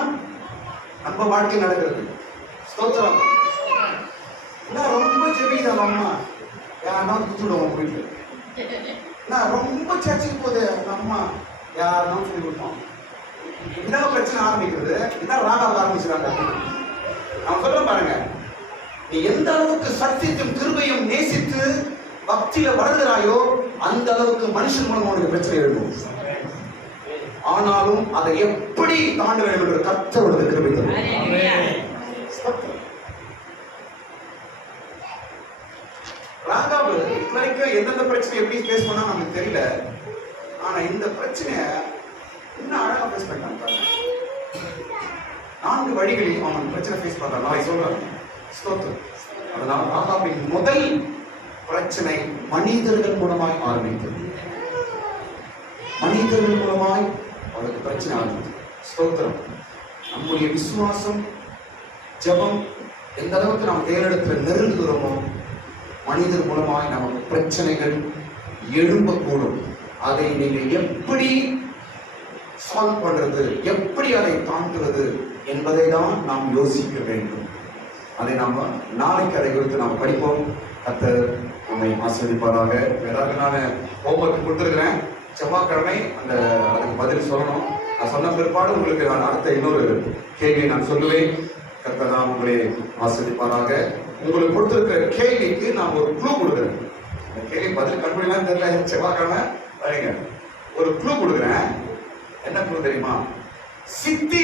நம்ம வாழ்க்கை நடக்கிறது. ஸ்தோத்திரம். ரொம்ப ஜெபிதான் அம்மா யாருன்னா குத்துடுவோம் வீட்டுல. நான் ரொம்ப சர்ச்சைக்கு போகுது அம்மா யாருன்னா சொல்லி கொடுப்போம். இதான் பிரச்சனை ஆரம்பிக்கிறது. இதான் ராகாவை ஆரம்பிச்சுறாங்க. நான் சொல்றேன் பாருங்க. நீ எந்த அளவுக்கு சத்தியத்தையும் கிருபையும் நேசித்து பக்தியில வளர்கிறாயோ அந்த அளவுக்கு மனுஷன் மூலம் உனக்கு பிரச்சனை இருக்கும். ஆனாலும் அதை எப்படி தாண்ட வேண்டும் என்று கர்த்தருடைய கிருபை தரும். ராகாவு இதுவரைக்கும் எந்தெந்த பிரச்சனை எப்படி ஃபேஸ் பண்ணா நமக்கு தெரியல. ஆனா இந்த பிரச்சனைய இன்னும் அழகா ஃபேஸ் பண்ணிட்டாங்க. 4 வழிகளில் அவன் பிரச்சனை ஃபேஸ் பண்றான். நான் சொல்றேன். ஸ்தோத்திரம். அதனால ராகாவின் முதல் பிரச்சனை மனிதர்கள் மூலமாய் ஆரம்பித்தது. மனிதர்கள் மூலமாய் அவருக்கு பிரச்சனை ஆரம்பித்தது. ஸ்தோத்திரம். நம்முடைய விசுவாசம் ஜெபம் எந்த அளவுக்கு நாம் தேவனிடத்தில் நெருங்குகிறோமோ மனிதர் மூலமாய் நமக்கு பிரச்சனைகள் எழும்பக்கூடும். அதை நீங்கள் எப்படி சால்வ் பண்றது, எப்படி அதை தாண்டுவது என்பதை தான் நாம் யோசிக்க வேண்டும். அதை நாம் நாளைக்கு அதை குறித்து நாம் படிப்போம். கர்த்தர் நம்மை ஆசீர்வதிப்பாராக. ஏதாவது நான் ஹோம்வொர்க் கொடுத்துருக்கிறேன். செவ்வாய்க்கிழமை அதுக்கு பதில் சொல்லணும். நான் சொன்ன பிற்பாடு உங்களுக்கு நான் அடுத்த இன்னொரு கேள்வியை நான் சொல்லுவேன். கர்த்தர் நான் உங்களை ஆசீர்வதிப்பாராக. உங்களுக்கு கொடுத்திருக்கிற கேள்விக்கு நான் ஒரு க்ளூ கொடுக்குறேன். அந்த கேள்வி பதில் கண்டுபிடிக்கலாம் தெரியல. செவ்வாய்க்கிழமை வரீங்க. ஒரு க்ளூ கொடுக்குறேன். என்ன க்ளூ தெரியுமா? சித்தி